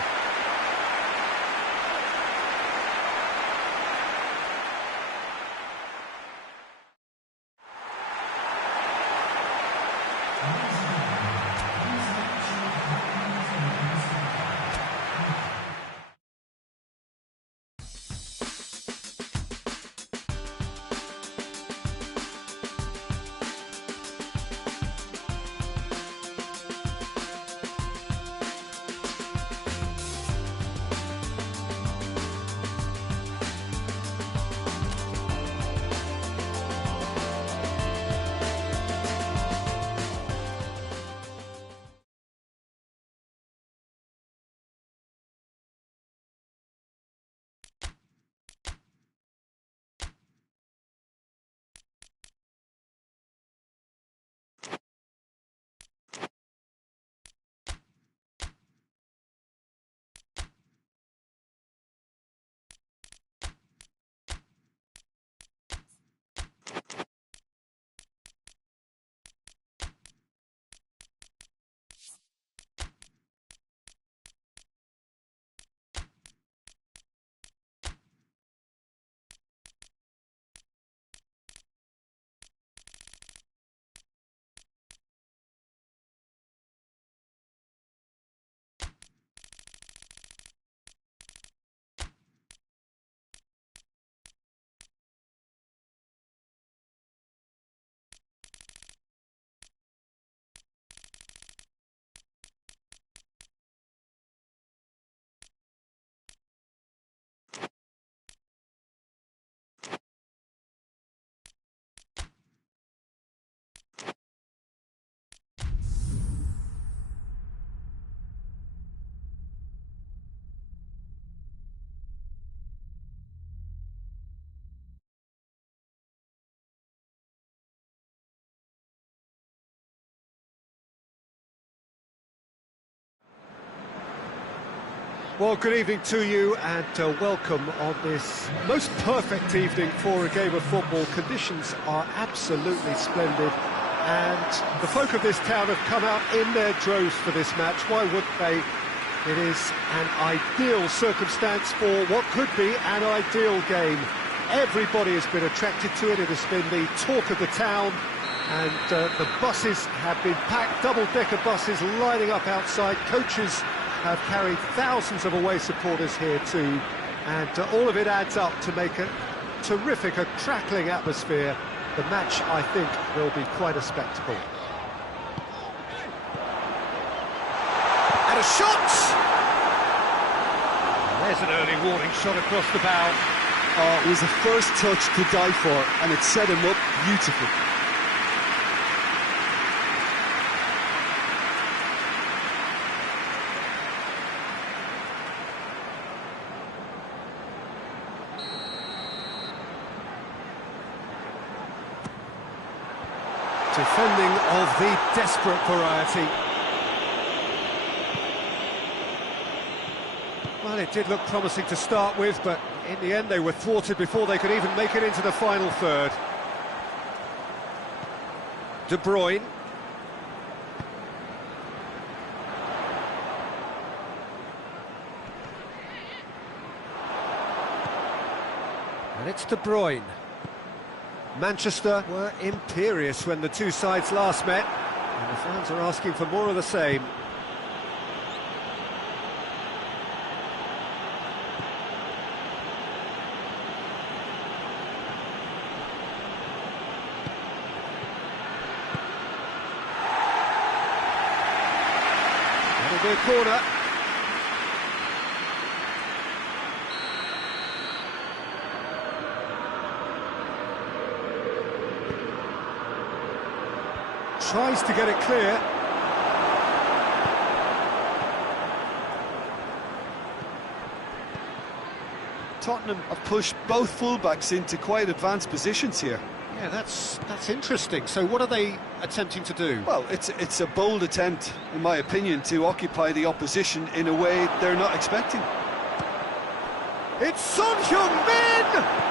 Well, good evening to you and welcome on this most perfect evening for a game of football. Conditions are absolutely splendid and the folk of this town have come out in their droves for this match. Why wouldn't they? It is an ideal circumstance for what could be an ideal game. Everybody has been attracted to it. It has been the talk of the town and the buses have been packed, double-decker buses lining up outside. Coaches have carried thousands of away supporters here too, and all of it adds up to make a terrific, a crackling atmosphere. The match, I think, will be quite a spectacle. And a shot! There's an early warning shot across the bow. It was a first touch to die for, and it set him up beautifully. Defending of the desperate variety. it did look promising to start with, but in the end they were thwarted before they could even make it into the final third. De Bruyne. And it's De Bruyne. Manchester were imperious when the two sides last met, and the fans are asking for more of the same. That'll be a corner. Tries to get it clear. Tottenham have pushed both fullbacks into quite advanced positions here. Yeah, that's interesting. So what are they attempting to do? Well, it's a bold attempt, in my opinion, to occupy the opposition in a way they're not expecting. It's Son Heung-min!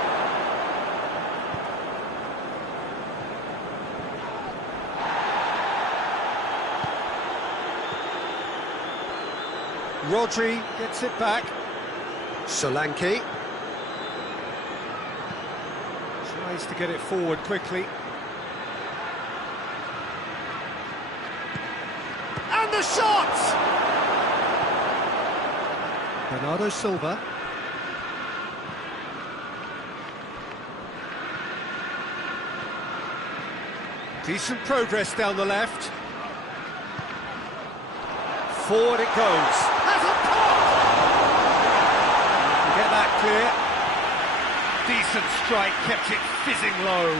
Rodri gets it back. Solanke tries to get it forward quickly. And the shot! Bernardo Silva. Decent progress down the left. Forward it goes. Has a pop! Get that clear. Decent strike, kept it fizzing low.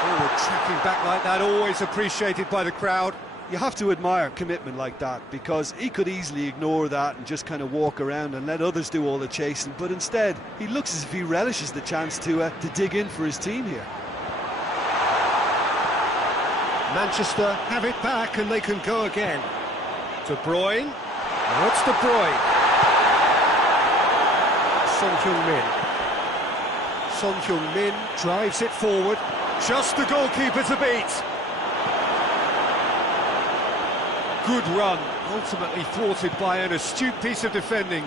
Forward tracking back like that, always appreciated by the crowd. You have to admire commitment like that, because he could easily ignore that and just kind of walk around and let others do all the chasing, but instead he looks as if he relishes the chance to dig in for his team here. Manchester have it back and they can go again. De Bruyne. Now it's De Bruyne. Son Heung-min. Son Heung-min drives it forward. Just the goalkeeper to beat. Good run, ultimately thwarted by an astute piece of defending.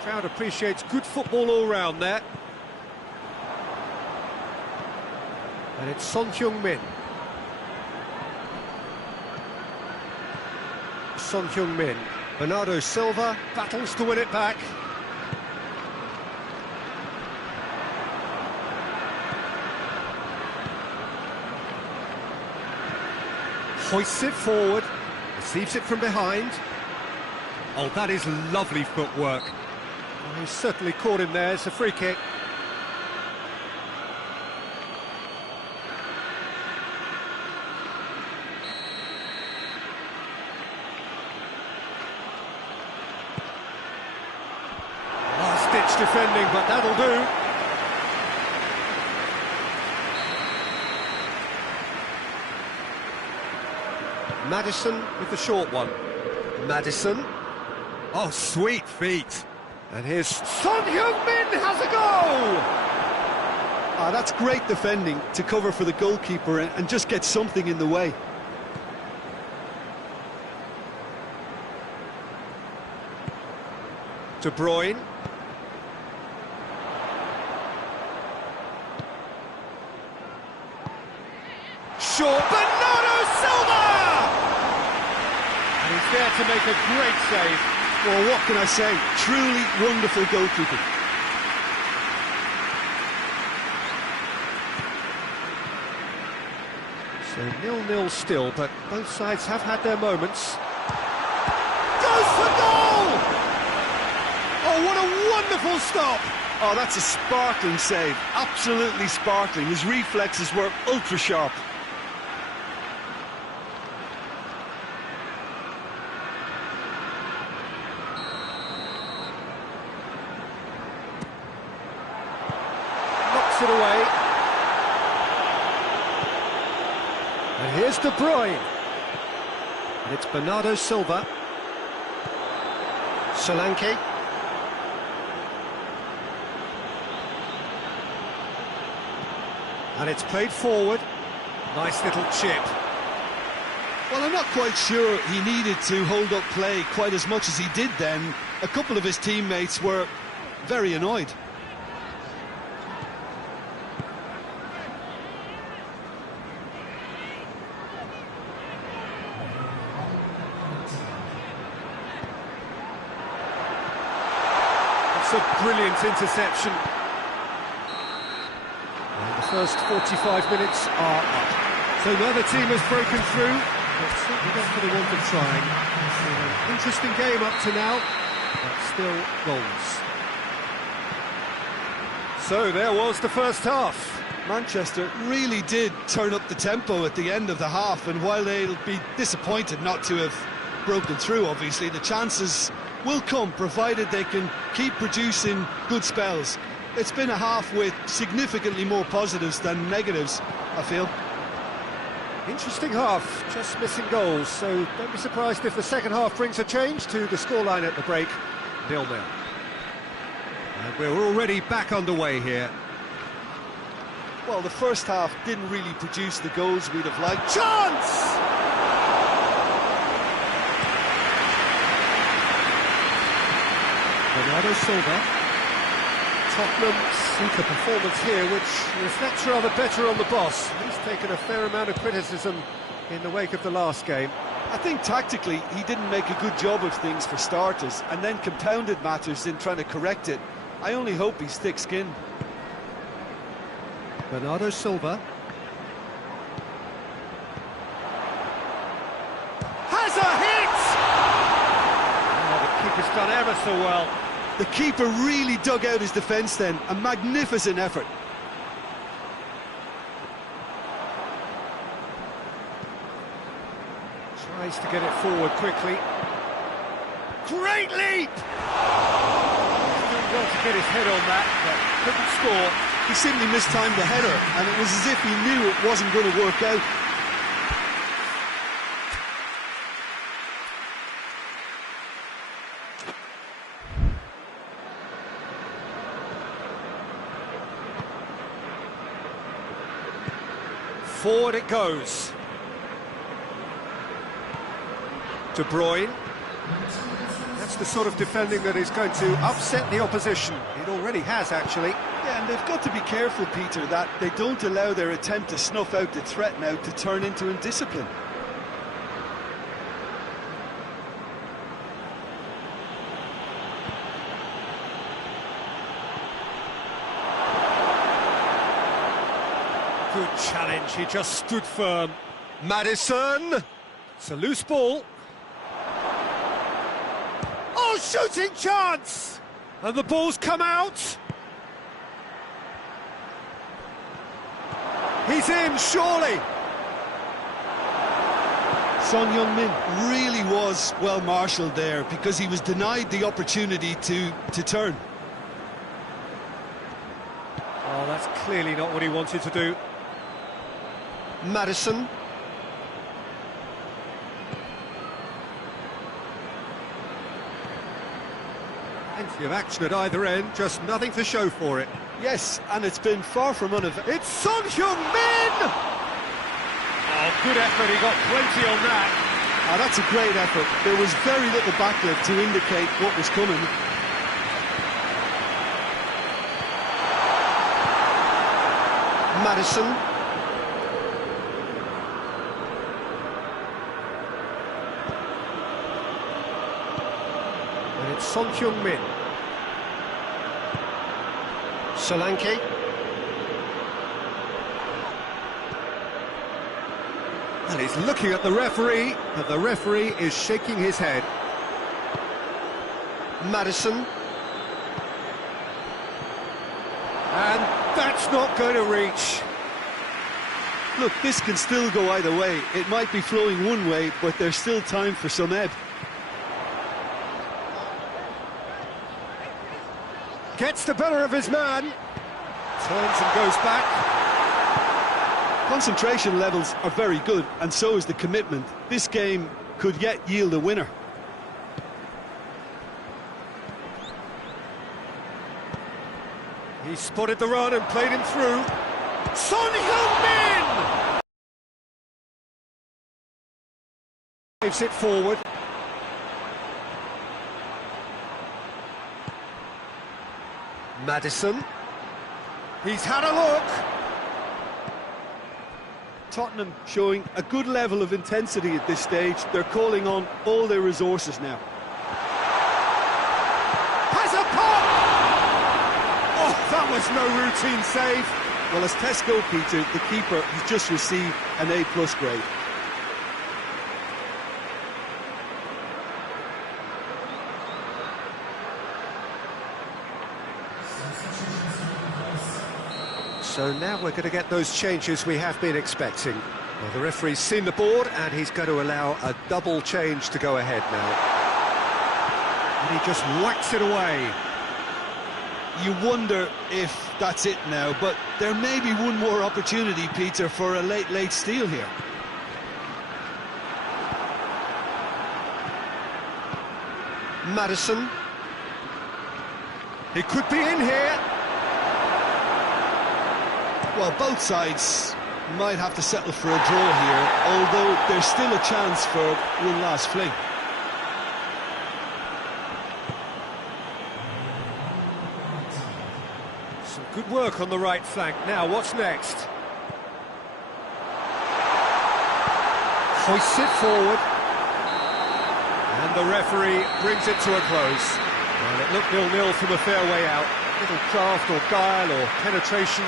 Crowd appreciates good football all round there. And it's Son Heung-min. Son Heung-min. Bernardo Silva battles to win it back. Hoists it forward. Receives it from behind. Oh, that is lovely footwork. Oh, he's certainly caught him there. It's a free kick. Last-ditch defending, but that'll do. Maddison with the short one. Maddison. Oh, sweet feet. And here's Son Heung-min has a goal! Ah, that's great defending to cover for the goalkeeper and just get something in the way. De Bruyne. Short, Bernardo Silva! And he's there to make a great save. Well, what can I say? Truly wonderful goalkeeping. So 0-0 still, but both sides have had their moments. Goes for goal! Oh, what a wonderful stop! Oh, that's a sparkling save. Absolutely sparkling. His reflexes were ultra sharp. it away. And here's De Bruyne. And it's Bernardo Silva. Solanke. And it's played forward. Nice little chip. Well, I'm not quite sure he needed to hold up play quite as much as he did then. A couple of his teammates were very annoyed. It's a brilliant interception. And the first 45 minutes are up. So neither team has broken through, but certainly not for the want of trying. It's an interesting game up to now, but still goals. So there was the first half. Manchester really did turn up the tempo at the end of the half, and while they'll be disappointed not to have broken through, obviously, the chances will come, provided they can keep producing good spells. It's been a half with significantly more positives than negatives, I feel. Interesting half, just missing goals, so don't be surprised if the second half brings a change to the scoreline at the break, 0-0. And we're already back underway here. Well, the first half didn't really produce the goals we'd have liked. Chance! Bernardo Silva. Tottenham seek a performance here which reflects rather better on the boss. He's taken a fair amount of criticism in the wake of the last game. I think tactically he didn't make a good job of things for starters, and then compounded matters in trying to correct it. I only hope he's thick-skinned. Bernardo Silva. Has a hit! Oh, the keeper's done ever so well. The keeper really dug out his defence then, a magnificent effort. Tries to get it forward quickly. Great leap! Still got to get his head on that, but couldn't score. He simply mistimed the header, and it was as if he knew it wasn't going to work out. Forward it goes. De Bruyne. That's the sort of defending that is going to upset the opposition. It already has, actually. Yeah, and they've got to be careful, Peter, that they don't allow their attempt to snuff out the threat now to turn into indiscipline. Good challenge, he just stood firm. Maddison! It's a loose ball. Oh, shooting chance! And the ball's come out. He's in, surely. Son Heung-min really was well marshalled there because he was denied the opportunity to turn. Oh, that's clearly not what he wanted to do. Maddison. Plenty of action at either end, just nothing to show for it. Yes, and it's been far from uneventful. It's Son Heung-min! Oh, good effort, he got plenty on that. Oh, that's a great effort. There was very little backlift to indicate what was coming. Maddison. And it's Son Heung-min. Solanke. And he's looking at the referee, but the referee is shaking his head. Maddison. And that's not going to reach. Look, this can still go either way. It might be flowing one way, but there's still time for some ebb. Gets the better of his man. Turns and goes back. Concentration levels are very good, and so is the commitment. This game could yet yield a winner. He spotted the run and played him through. Son Heung-min! Waves it forward. Maddison. He's had a look. Tottenham showing a good level of intensity at this stage. They're calling on all their resources now. Has a pop! Oh, that was no routine save. Well, as tests go, Peter, the keeper has just received an A+ grade. So now we're going to get those changes we have been expecting. Well, the referee's seen the board and he's going to allow a double change to go ahead now. And he just whacks it away. You wonder if that's it now, but there may be one more opportunity, Peter, for a late steal here. Maddison. He could be in here. Well, both sides might have to settle for a draw here, although there's still a chance for one last fling. Some good work on the right flank. Now, what's next? Hoists it forward. And the referee brings it to a close. Well, it looked 0-0 from a fair way out. Little craft or guile or penetration.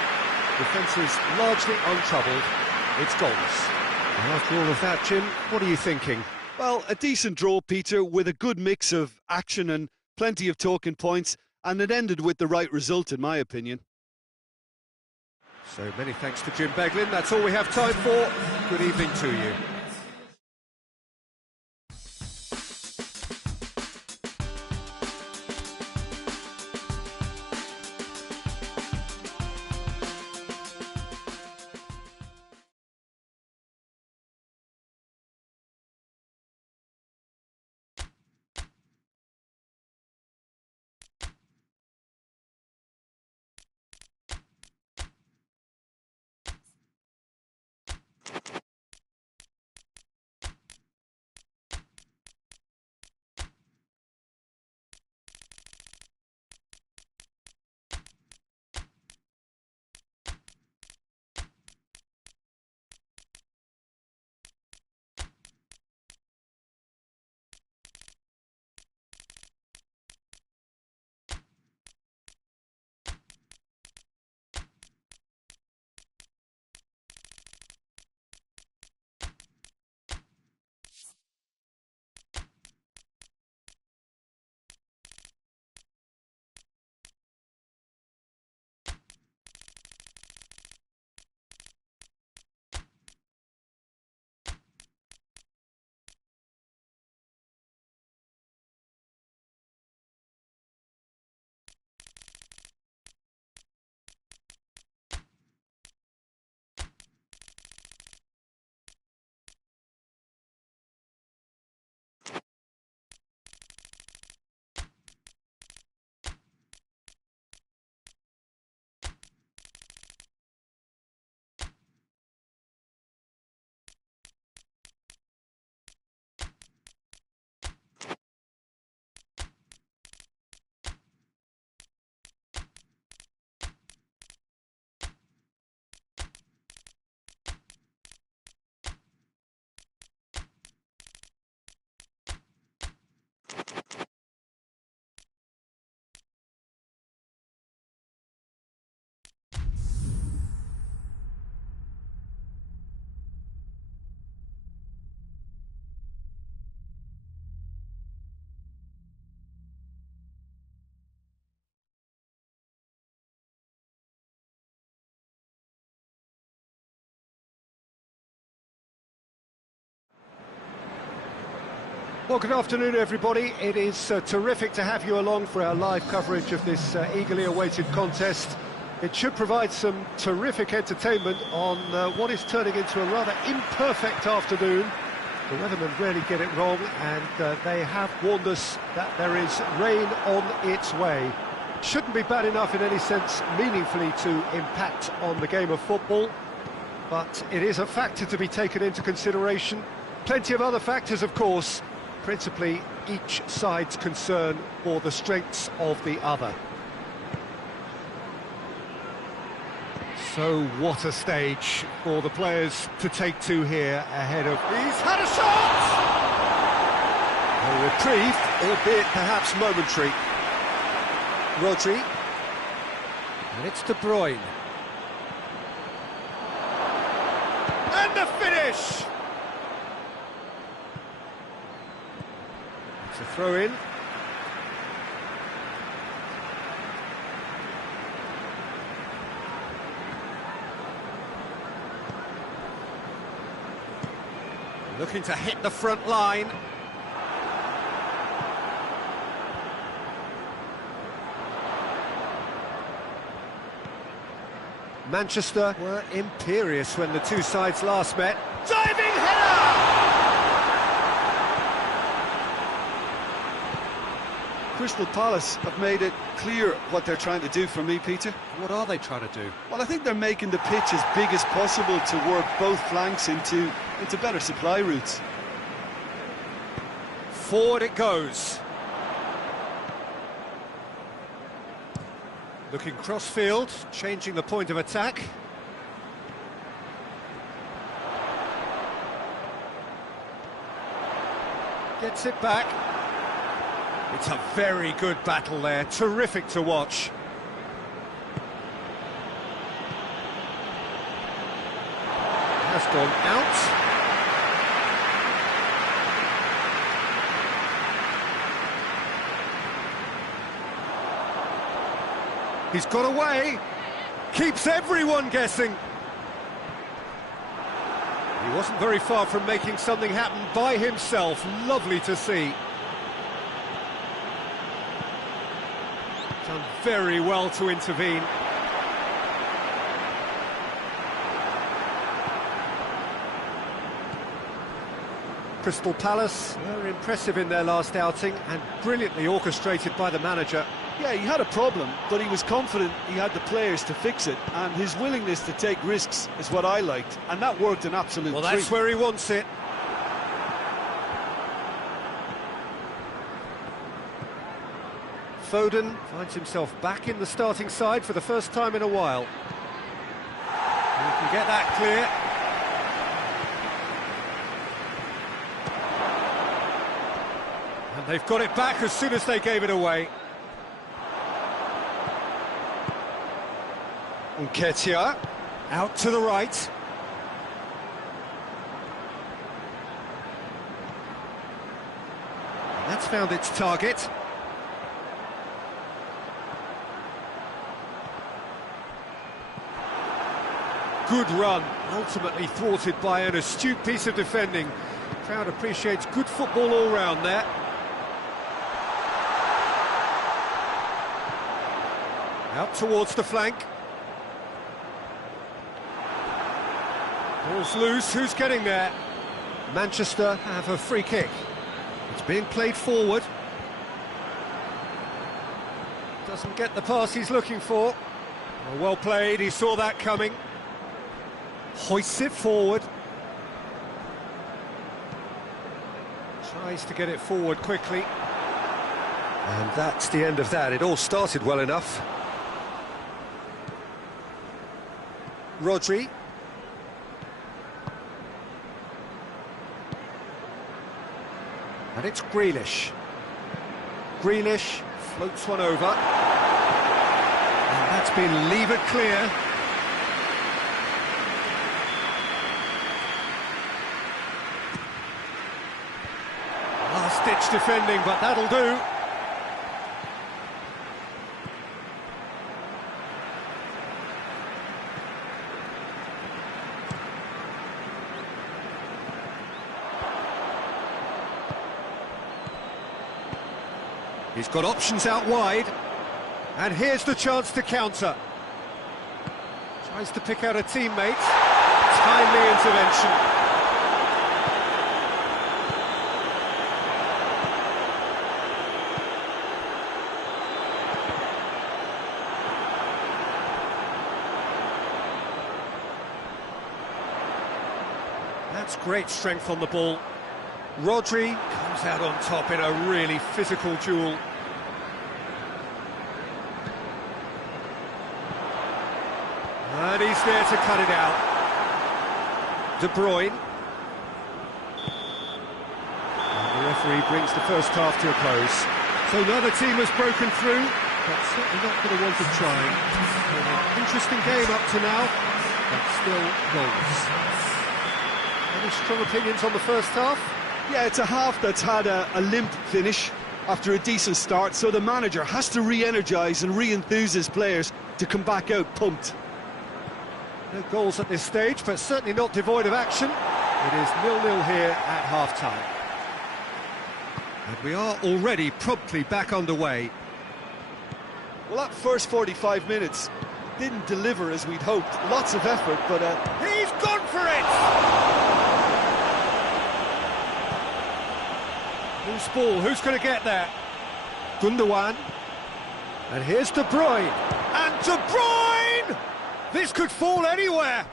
Defence is largely untroubled. It's goalless. And after all of that, Jim, what are you thinking? Well, a decent draw, Peter, with a good mix of action and plenty of talking points, and it ended with the right result, in my opinion. So many thanks to Jim Beglin. That's all we have time for. Good evening to you. Well, good afternoon, everybody. It is terrific to have you along for our live coverage of this eagerly awaited contest. It should provide some terrific entertainment on what is turning into a rather imperfect afternoon. The weathermen rarely get it wrong, and they have warned us that there is rain on its way. Shouldn't be bad enough in any sense meaningfully to impact on the game of football, but it is a factor to be taken into consideration. Plenty of other factors, of course, principally each side's concern for the strengths of the other. So what a stage for the players to take to here ahead of... He's had a shot! A reprieve, albeit perhaps momentary. Rodri. And it's De Bruyne. And the finish! It's a throw-in. Looking to hit the front line. Manchester were imperious when the two sides last met. Diving header! Crystal Palace have made it clear what they're trying to do for me, Peter. What are they trying to do? Well, I think they're making the pitch as big as possible to work both flanks into better supply routes. Forward it goes. Looking cross-field, changing the point of attack. Gets it back. It's a very good battle there, terrific to watch. Has gone out. He's got away, keeps everyone guessing. He wasn't very far from making something happen by himself. Lovely to see. Done very well to intervene. Crystal Palace were impressive in their last outing and brilliantly orchestrated by the manager. Yeah, he had a problem, but he was confident he had the players to fix it, and his willingness to take risks is what I liked, and that worked an absolute treat. Well, that's where he wants it. Foden finds himself back in the starting side for the first time in a while. He can get that clear. And they've got it back as soon as they gave it away. Nketiah out to the right. And that's found its target. Good run, ultimately thwarted by an astute piece of defending. The crowd appreciates good football all round there. Out towards the flank. Ball's loose, who's getting there? Manchester have a free kick. It's being played forward. Doesn't get the pass he's looking for. Well played, he saw that coming. Hoists it forward. Tries to get it forward quickly. And that's the end of that. It all started well enough. Rodri. And it's GIİI. GIİI floats one over. And that's been levered clear. Last-ditch defending, but that'll do. He's got options out wide, and here's the chance to counter. Tries to pick out a teammate. Timely intervention. That's great strength on the ball. Rodri comes out on top in a really physical duel. And he's there to cut it out. De Bruyne. And the referee brings the first half to a close. So neither team has broken through, but certainly not going to want to try. An interesting game up to now, but still goals. Any strong opinions on the first half? Yeah, it's a half that's had a limp finish after a decent start, so the manager has to re-energise and re-enthuse his players to come back out pumped. No goals at this stage, but certainly not devoid of action. It is 0-0 here at half-time. And we are already promptly back underway. Well, that first 45 minutes didn't deliver as we'd hoped. Lots of effort, but... He's gone for it! Loose ball, who's going to get there? Gundogan. And here's De Bruyne. And De Bruyne! This could fall anywhere.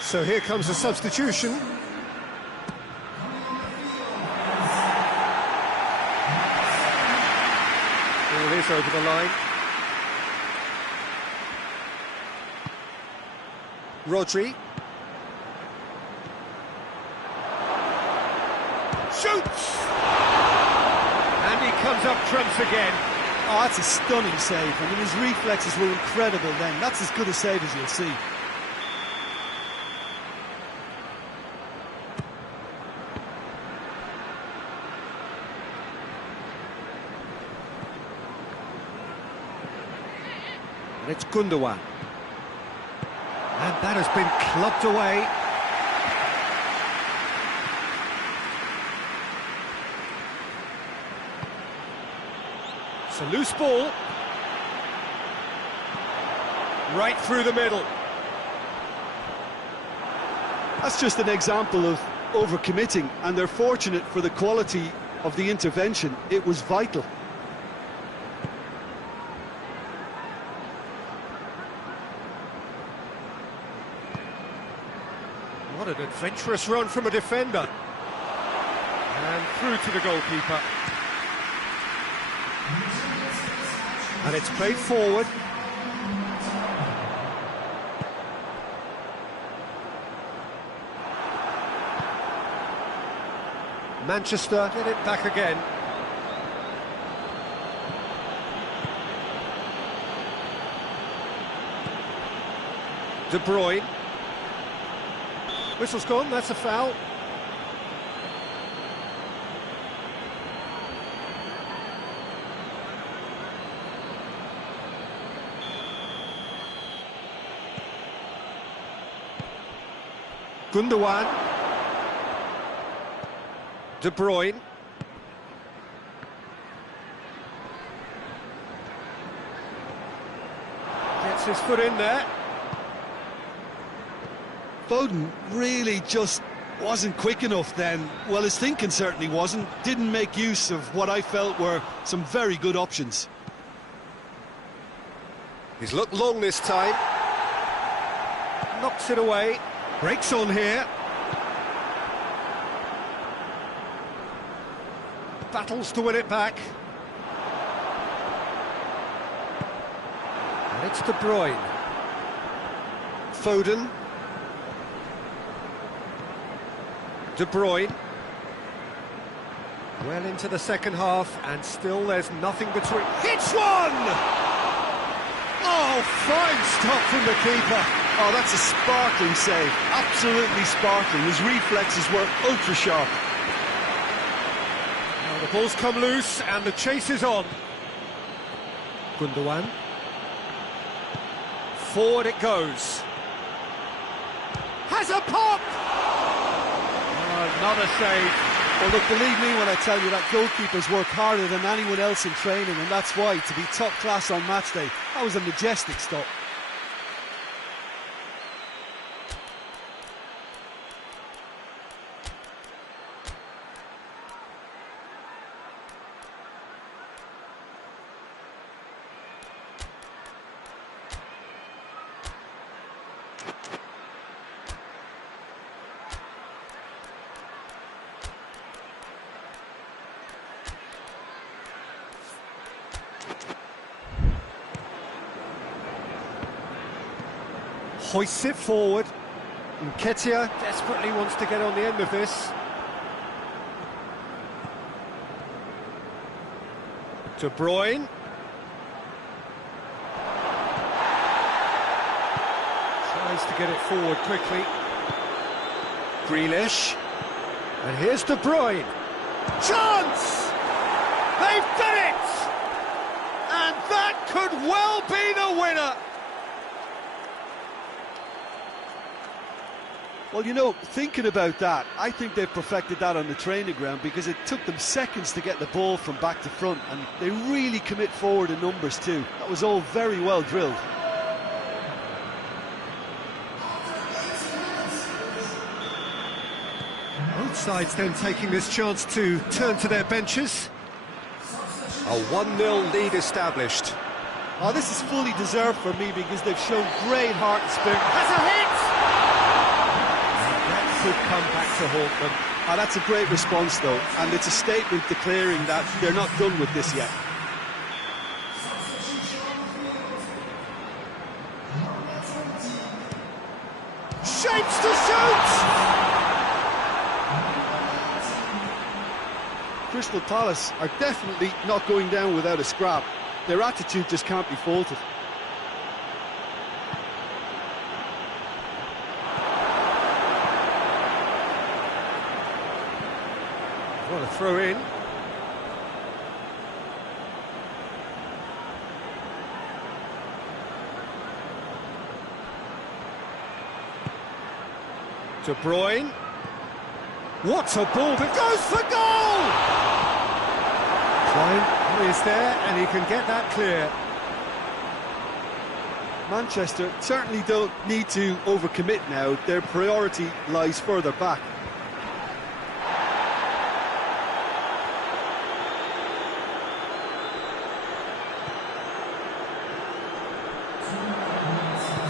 So here comes a substitution. Ball is over the line. Rodri. Shoots! And he comes up trumps again. Oh, that's a stunning save. I mean, his reflexes were incredible then. That's as good a save as you'll see. And it's Gundogan. And that has been clubbed away. It's a loose ball. Right through the middle. That's just an example of overcommitting, and they're fortunate for the quality of the intervention. It was vital. What an adventurous run from a defender. And through to the goalkeeper. And it's played forward. Manchester get it back again. De Bruyne. Whistle's gone, that's a foul. Gundogan. De Bruyne. Gets his foot in there. Foden really just wasn't quick enough then. Well, his thinking certainly wasn't. Didn't make use of what I felt were some very good options. He's looked long this time. Knocks it away. Breaks on here. Battles to win it back. And it's De Bruyne. Foden. De Bruyne. Well into the second half, and still there's nothing between. Hits one! Oh, fine stop from the keeper. Oh, that's a sparkling save. Absolutely sparkling. His reflexes were ultra sharp. Now the ball's come loose, and the chase is on. Gundogan. Forward it goes. Has a pop! Another save. Well, look, believe me when I tell you that goalkeepers work harder than anyone else in training, and that's why, to be top class on match day, that was a majestic stop. Hoists it forward. Nketiah desperately wants to get on the end of this. De Bruyne. Tries to get it forward quickly. Grealish. And here's De Bruyne. Chance! They've done it! And that could well be the winner! Well, you know, thinking about that, I think they've perfected that on the training ground, because it took them seconds to get the ball from back to front, and they really commit forward in numbers too. That was all very well drilled. Both sides then taking this chance to turn to their benches. A 1-0 lead established. Oh, this is fully deserved for me, because they've shown great heart and spirit. Has a hit! Could come back to haunt them. Oh, that's a great response though, and it's a statement declaring that they're not done with this yet. Shapes to shoot! Crystal Palace are definitely not going down without a scrap. Their attitude just can't be faulted. What a throw in. De Bruyne. What a ball that goes for goal! Klein is there and he can get that clear. Manchester certainly don't need to overcommit now. Their priority lies further back.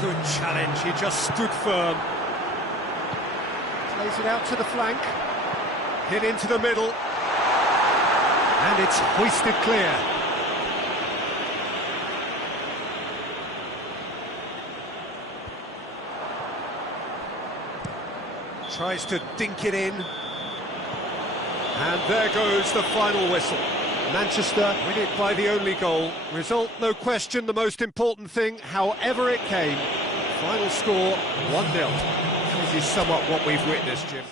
Good challenge, he just stood firm. Plays it out to the flank. Hit into the middle. And it's hoisted clear. Tries to dink it in. And there goes the final whistle. Manchester win it by the only goal. Result, no question, the most important thing, however it came. Final score, 1-0. This is somewhat what we've witnessed, Jim.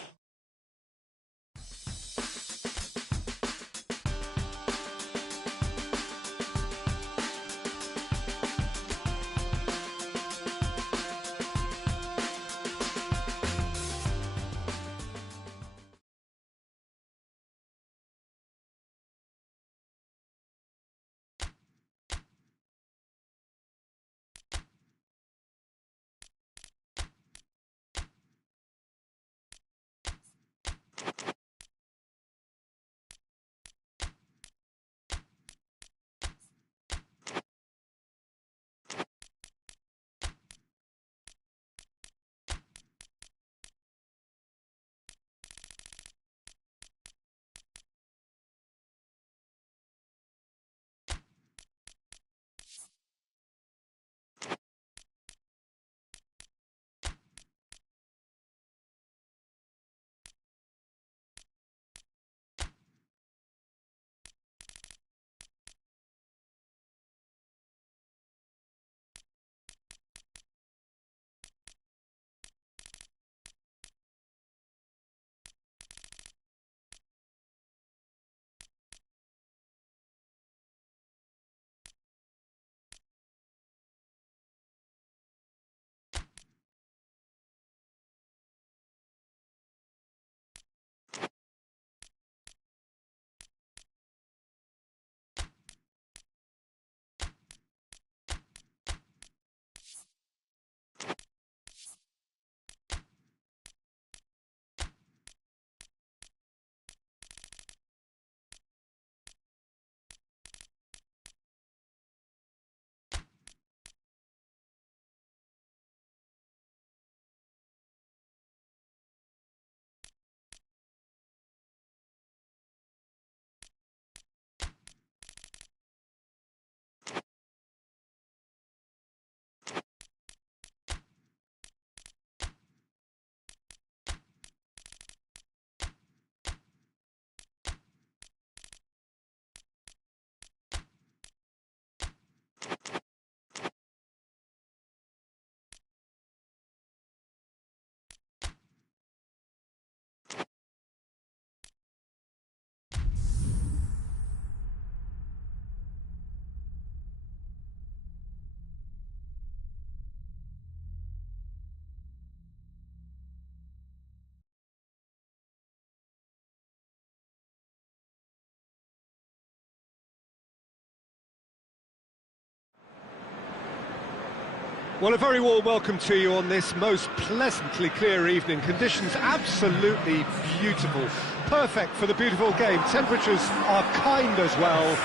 Well, a very warm welcome to you on this most pleasantly clear evening. Conditions absolutely beautiful. Perfect for the beautiful game. Temperatures are kind as well.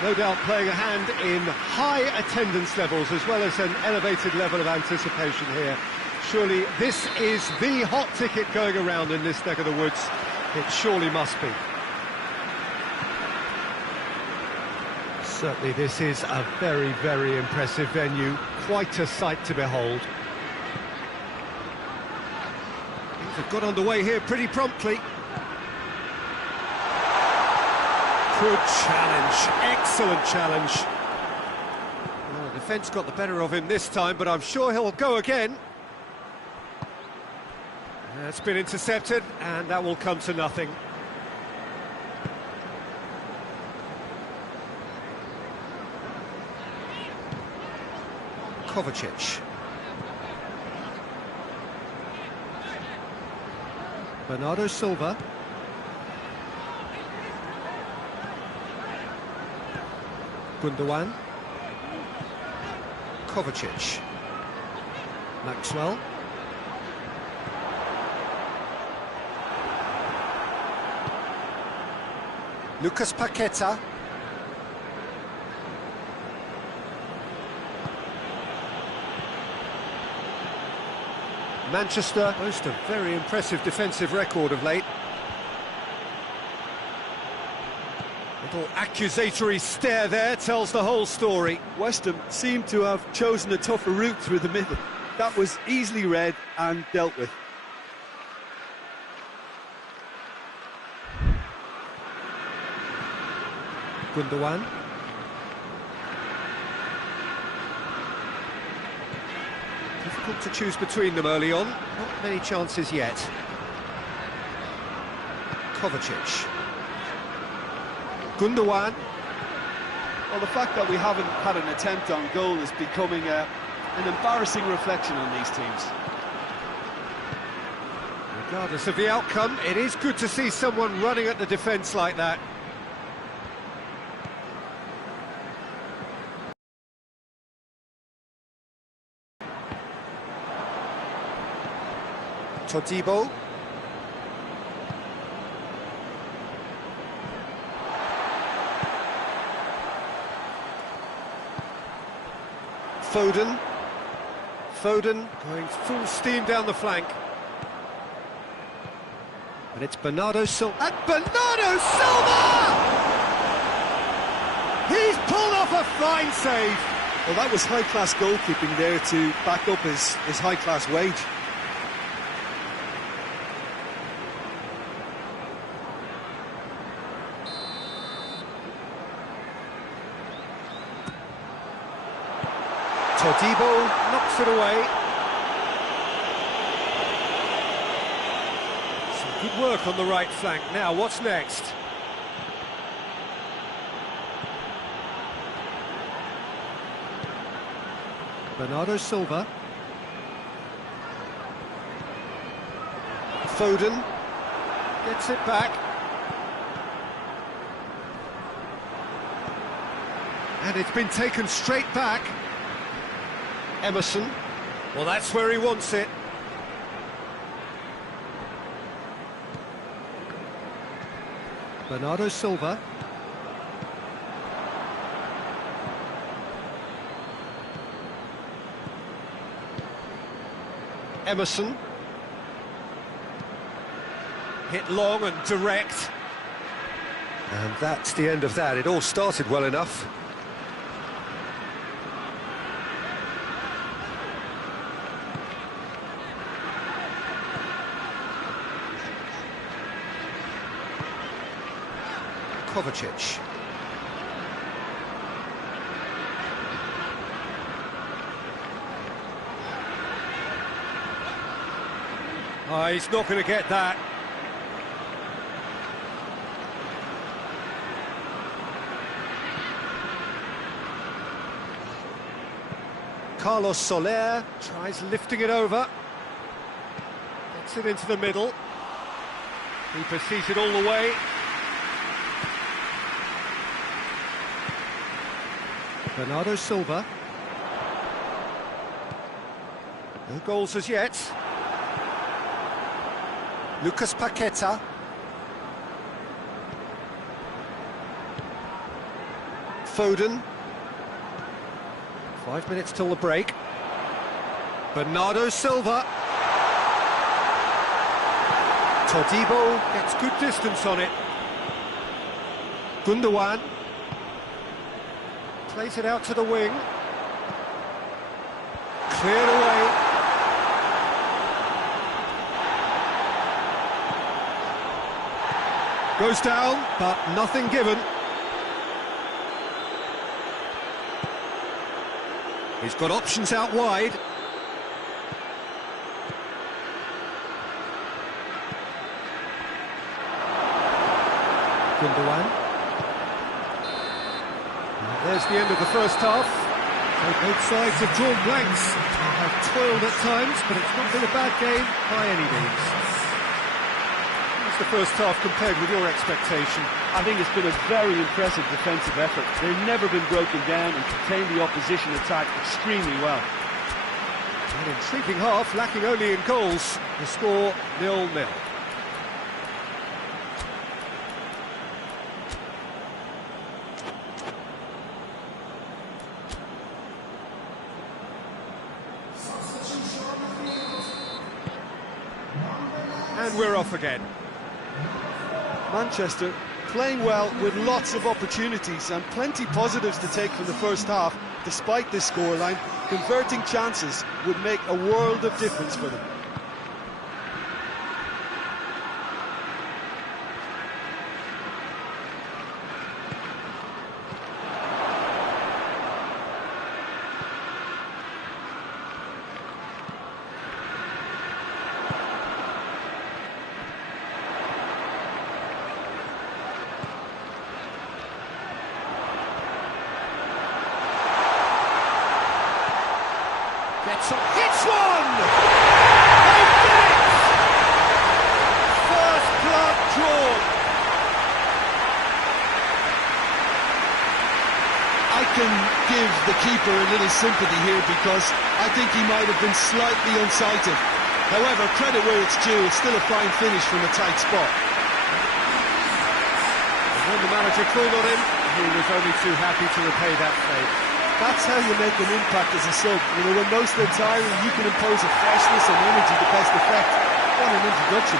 No doubt playing a hand in high attendance levels as well as an elevated level of anticipation here. Surely this is the hot ticket going around in this neck of the woods. It surely must be. Certainly this is a very, very impressive venue. Quite a sight to behold. Things have got underway here pretty promptly. Good challenge, excellent challenge. Well, the defence got the better of him this time, but I'm sure he'll go again. It's been intercepted, and that will come to nothing. Kovacic. Bernardo Silva. Gundogan. Kovacic. Maxwell. Lucas Paqueta. Manchester boast a very impressive defensive record of late. Little accusatory stare there tells the whole story. West Ham seemed to have chosen a tougher route through the middle. That was easily read and dealt with. Gundogan. Difficult to choose between them early on. Not many chances yet. Kovacic. Gundogan. Well, the fact that we haven't had an attempt on goal is becoming an embarrassing reflection on these teams. Regardless of the outcome, it is good to see someone running at the defence like that. Todibo. Foden. Foden going full steam down the flank. And it's Bernardo Silva. And Bernardo Silva! He's pulled off a fine save. Well, that was high-class goalkeeping there to back up his high-class wage. Todibo knocks it away. Some good work on the right flank. Now, what's next? Bernardo Silva. Foden gets it back. And it's been taken straight back. Emerson. Well, that's where he wants it. Bernardo Silva. Emerson. Hit long and direct. And that's the end of that. It all started well enough. Kovacic. Oh, he's not going to get that. Carlos Soler tries lifting it over. Gets it into the middle. Keeper sees it all the way. Bernardo Silva. No goals as yet. Lucas Paqueta. Foden. 5 minutes till the break. Bernardo Silva. Todibo gets good distance on it. Gundogan. Plays it out to the wing. Cleared away. Goes down, but nothing given. He's got options out wide. Gundogan. There's the end of the first half. So both sides have drawn blanks. They have toiled at times, but it's not been a bad game by any means. How's the first half compared with your expectation? I think it's been a very impressive defensive effort. They've never been broken down and contained the opposition attack extremely well. An intriguing half, lacking only in goals. The score 0-0. And we're off again. Manchester playing well with lots of opportunities and plenty positives to take from the first half. Despite this scoreline, converting chances would make a world of difference for them. Hits one! They did it! First blood drawn. I can give the keeper a little sympathy here because I think he might have been slightly unsighted. However, credit where it's due, it's still a fine finish from a tight spot. And when the manager called on him, he was only too happy to repay that favour. That's how you make an impact as a sub. You know, when most are tiring, you can impose a freshness and energy to best effect. What an introduction.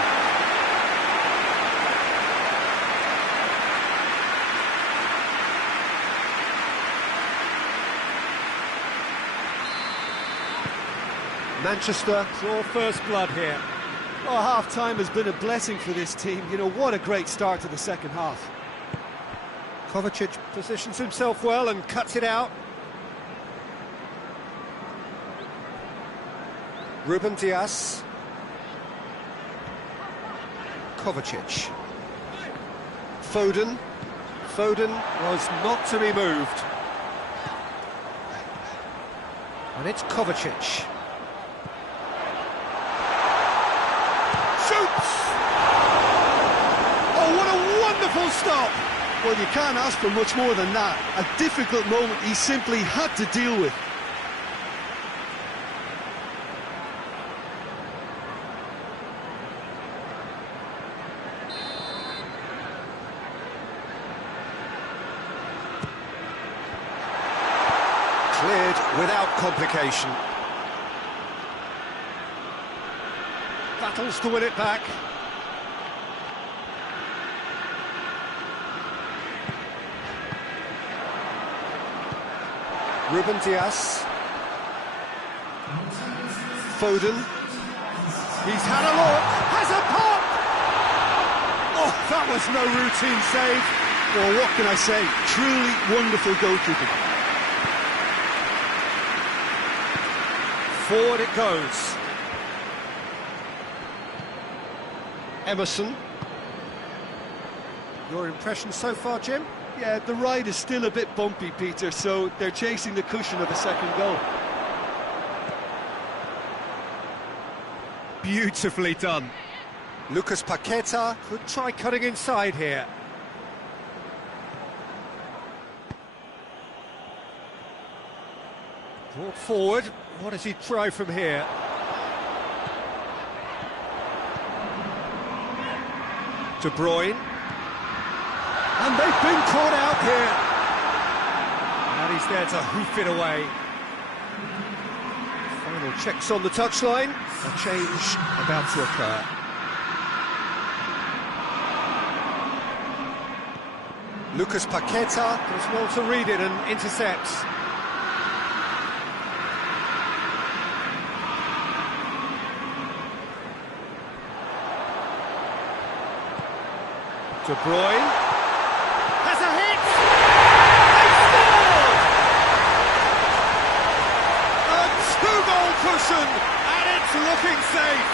Manchester draw first blood here. Oh, half-time has been a blessing for this team. You know, what a great start to the second half. Kovacic positions himself well and cuts it out. Ruben Dias. Kovacic. Foden. Foden was not to be moved. And it's Kovacic. Shoots! Oh, what a wonderful stop! Well, you can't ask for much more than that. A difficult moment he simply had to deal with. Cleared without complication. Battles to win it back. Ruben Dias. Foden. He's had a look. Has a pop! Oh, that was no routine save. Well, what can I say? Truly wonderful goalkeeping. Forward it goes. Emerson. Your impression so far, Jim? Yeah, the ride is still a bit bumpy, Peter, so they're chasing the cushion of a second goal. Beautifully done. Lucas Paqueta could try cutting inside here. Brought forward. What does he try from here? De Bruyne. And they've been caught out here. And he's there to hoof it away. Final checks on the touchline. A change about to occur. Lucas Paqueta does well to read it and intercepts. De Bruyne has a hit! They scored! A two-goal cushion, and it's looking safe.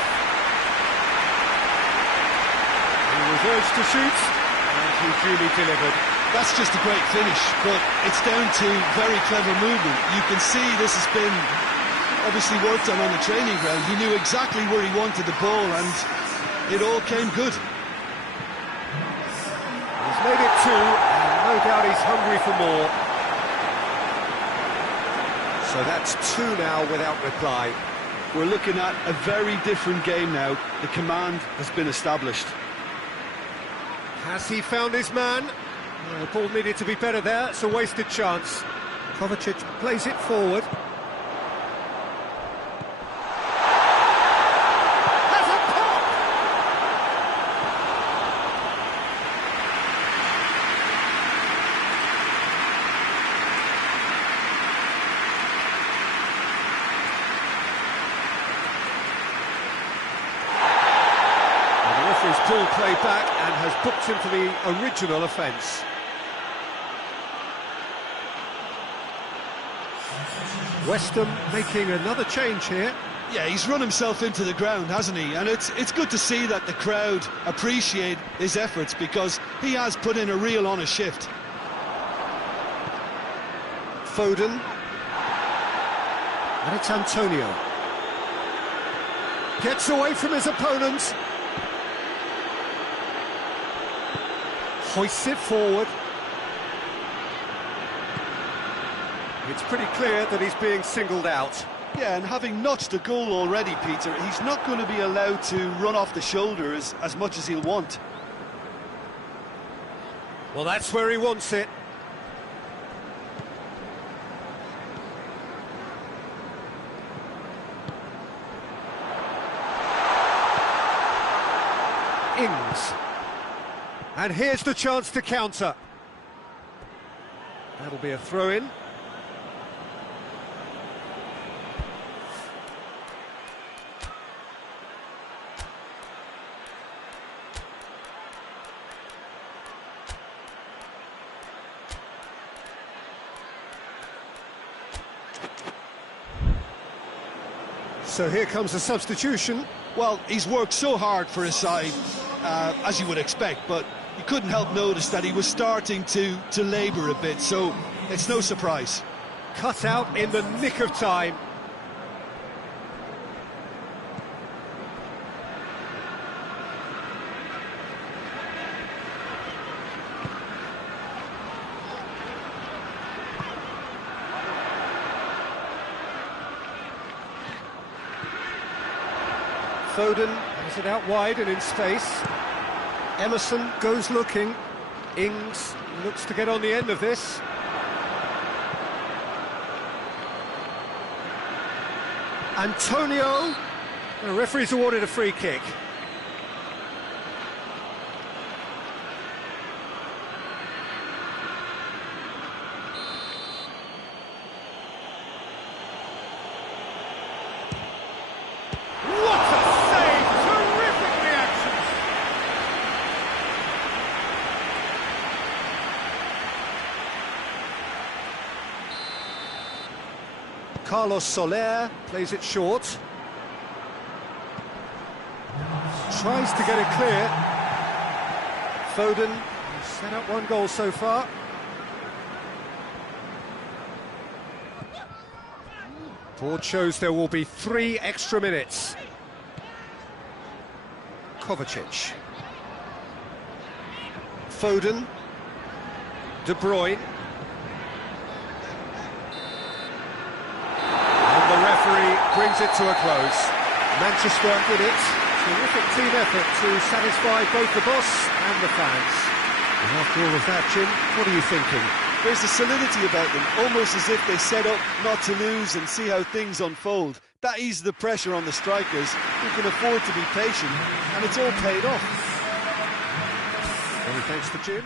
He was urged to shoot, and he duly delivered. That's just a great finish, but it's down to very clever movement. You can see this has been obviously worked on the training ground. He knew exactly where he wanted the ball, and it all came good. He's made it two, and no doubt he's hungry for more. So that's two now without reply. We're looking at a very different game now. The command has been established. Has he found his man? The ball needed to be better there. It's a wasted chance. Kovacic plays it forward. Has a pop! And the referee's pulled play back and has booked him for the original offence. West Ham making another change here. Yeah, he's run himself into the ground, hasn't he? And it's good to see that the crowd appreciate his efforts, because he has put in a real honest shift. Foden. And it's Antonio. Gets away from his opponent. Hoists it forward. It's pretty clear that he's being singled out. Yeah, and having notched a goal already, Peter, he's not going to be allowed to run off the shoulders as much as he'll want. Well, that's where he wants it. Ings. And here's the chance to counter. That'll be a throw-in. So here comes a substitution. Well, he's worked so hard for his side, as you would expect, but you couldn't help notice that he was starting to labour a bit, so it's no surprise. Cut out in the nick of time. Foden has it out wide and in space. Emerson goes looking. Ings looks to get on the end of this. Antonio. The referee's awarded a free kick. Carlos Soler plays it short. Tries to get it clear. Foden has set up one goal so far. Board shows there will be 3 extra minutes. Kovacic. Foden. De Bruyne. Brings it to a close. Manchester did it. Terrific team effort to satisfy both the boss and the fans. And after all of that, Jim, what are you thinking? There's a solidity about them, almost as if they set up not to lose and see how things unfold. That eases the pressure on the strikers, who can afford to be patient, and it's all paid off. Many thanks to Jim.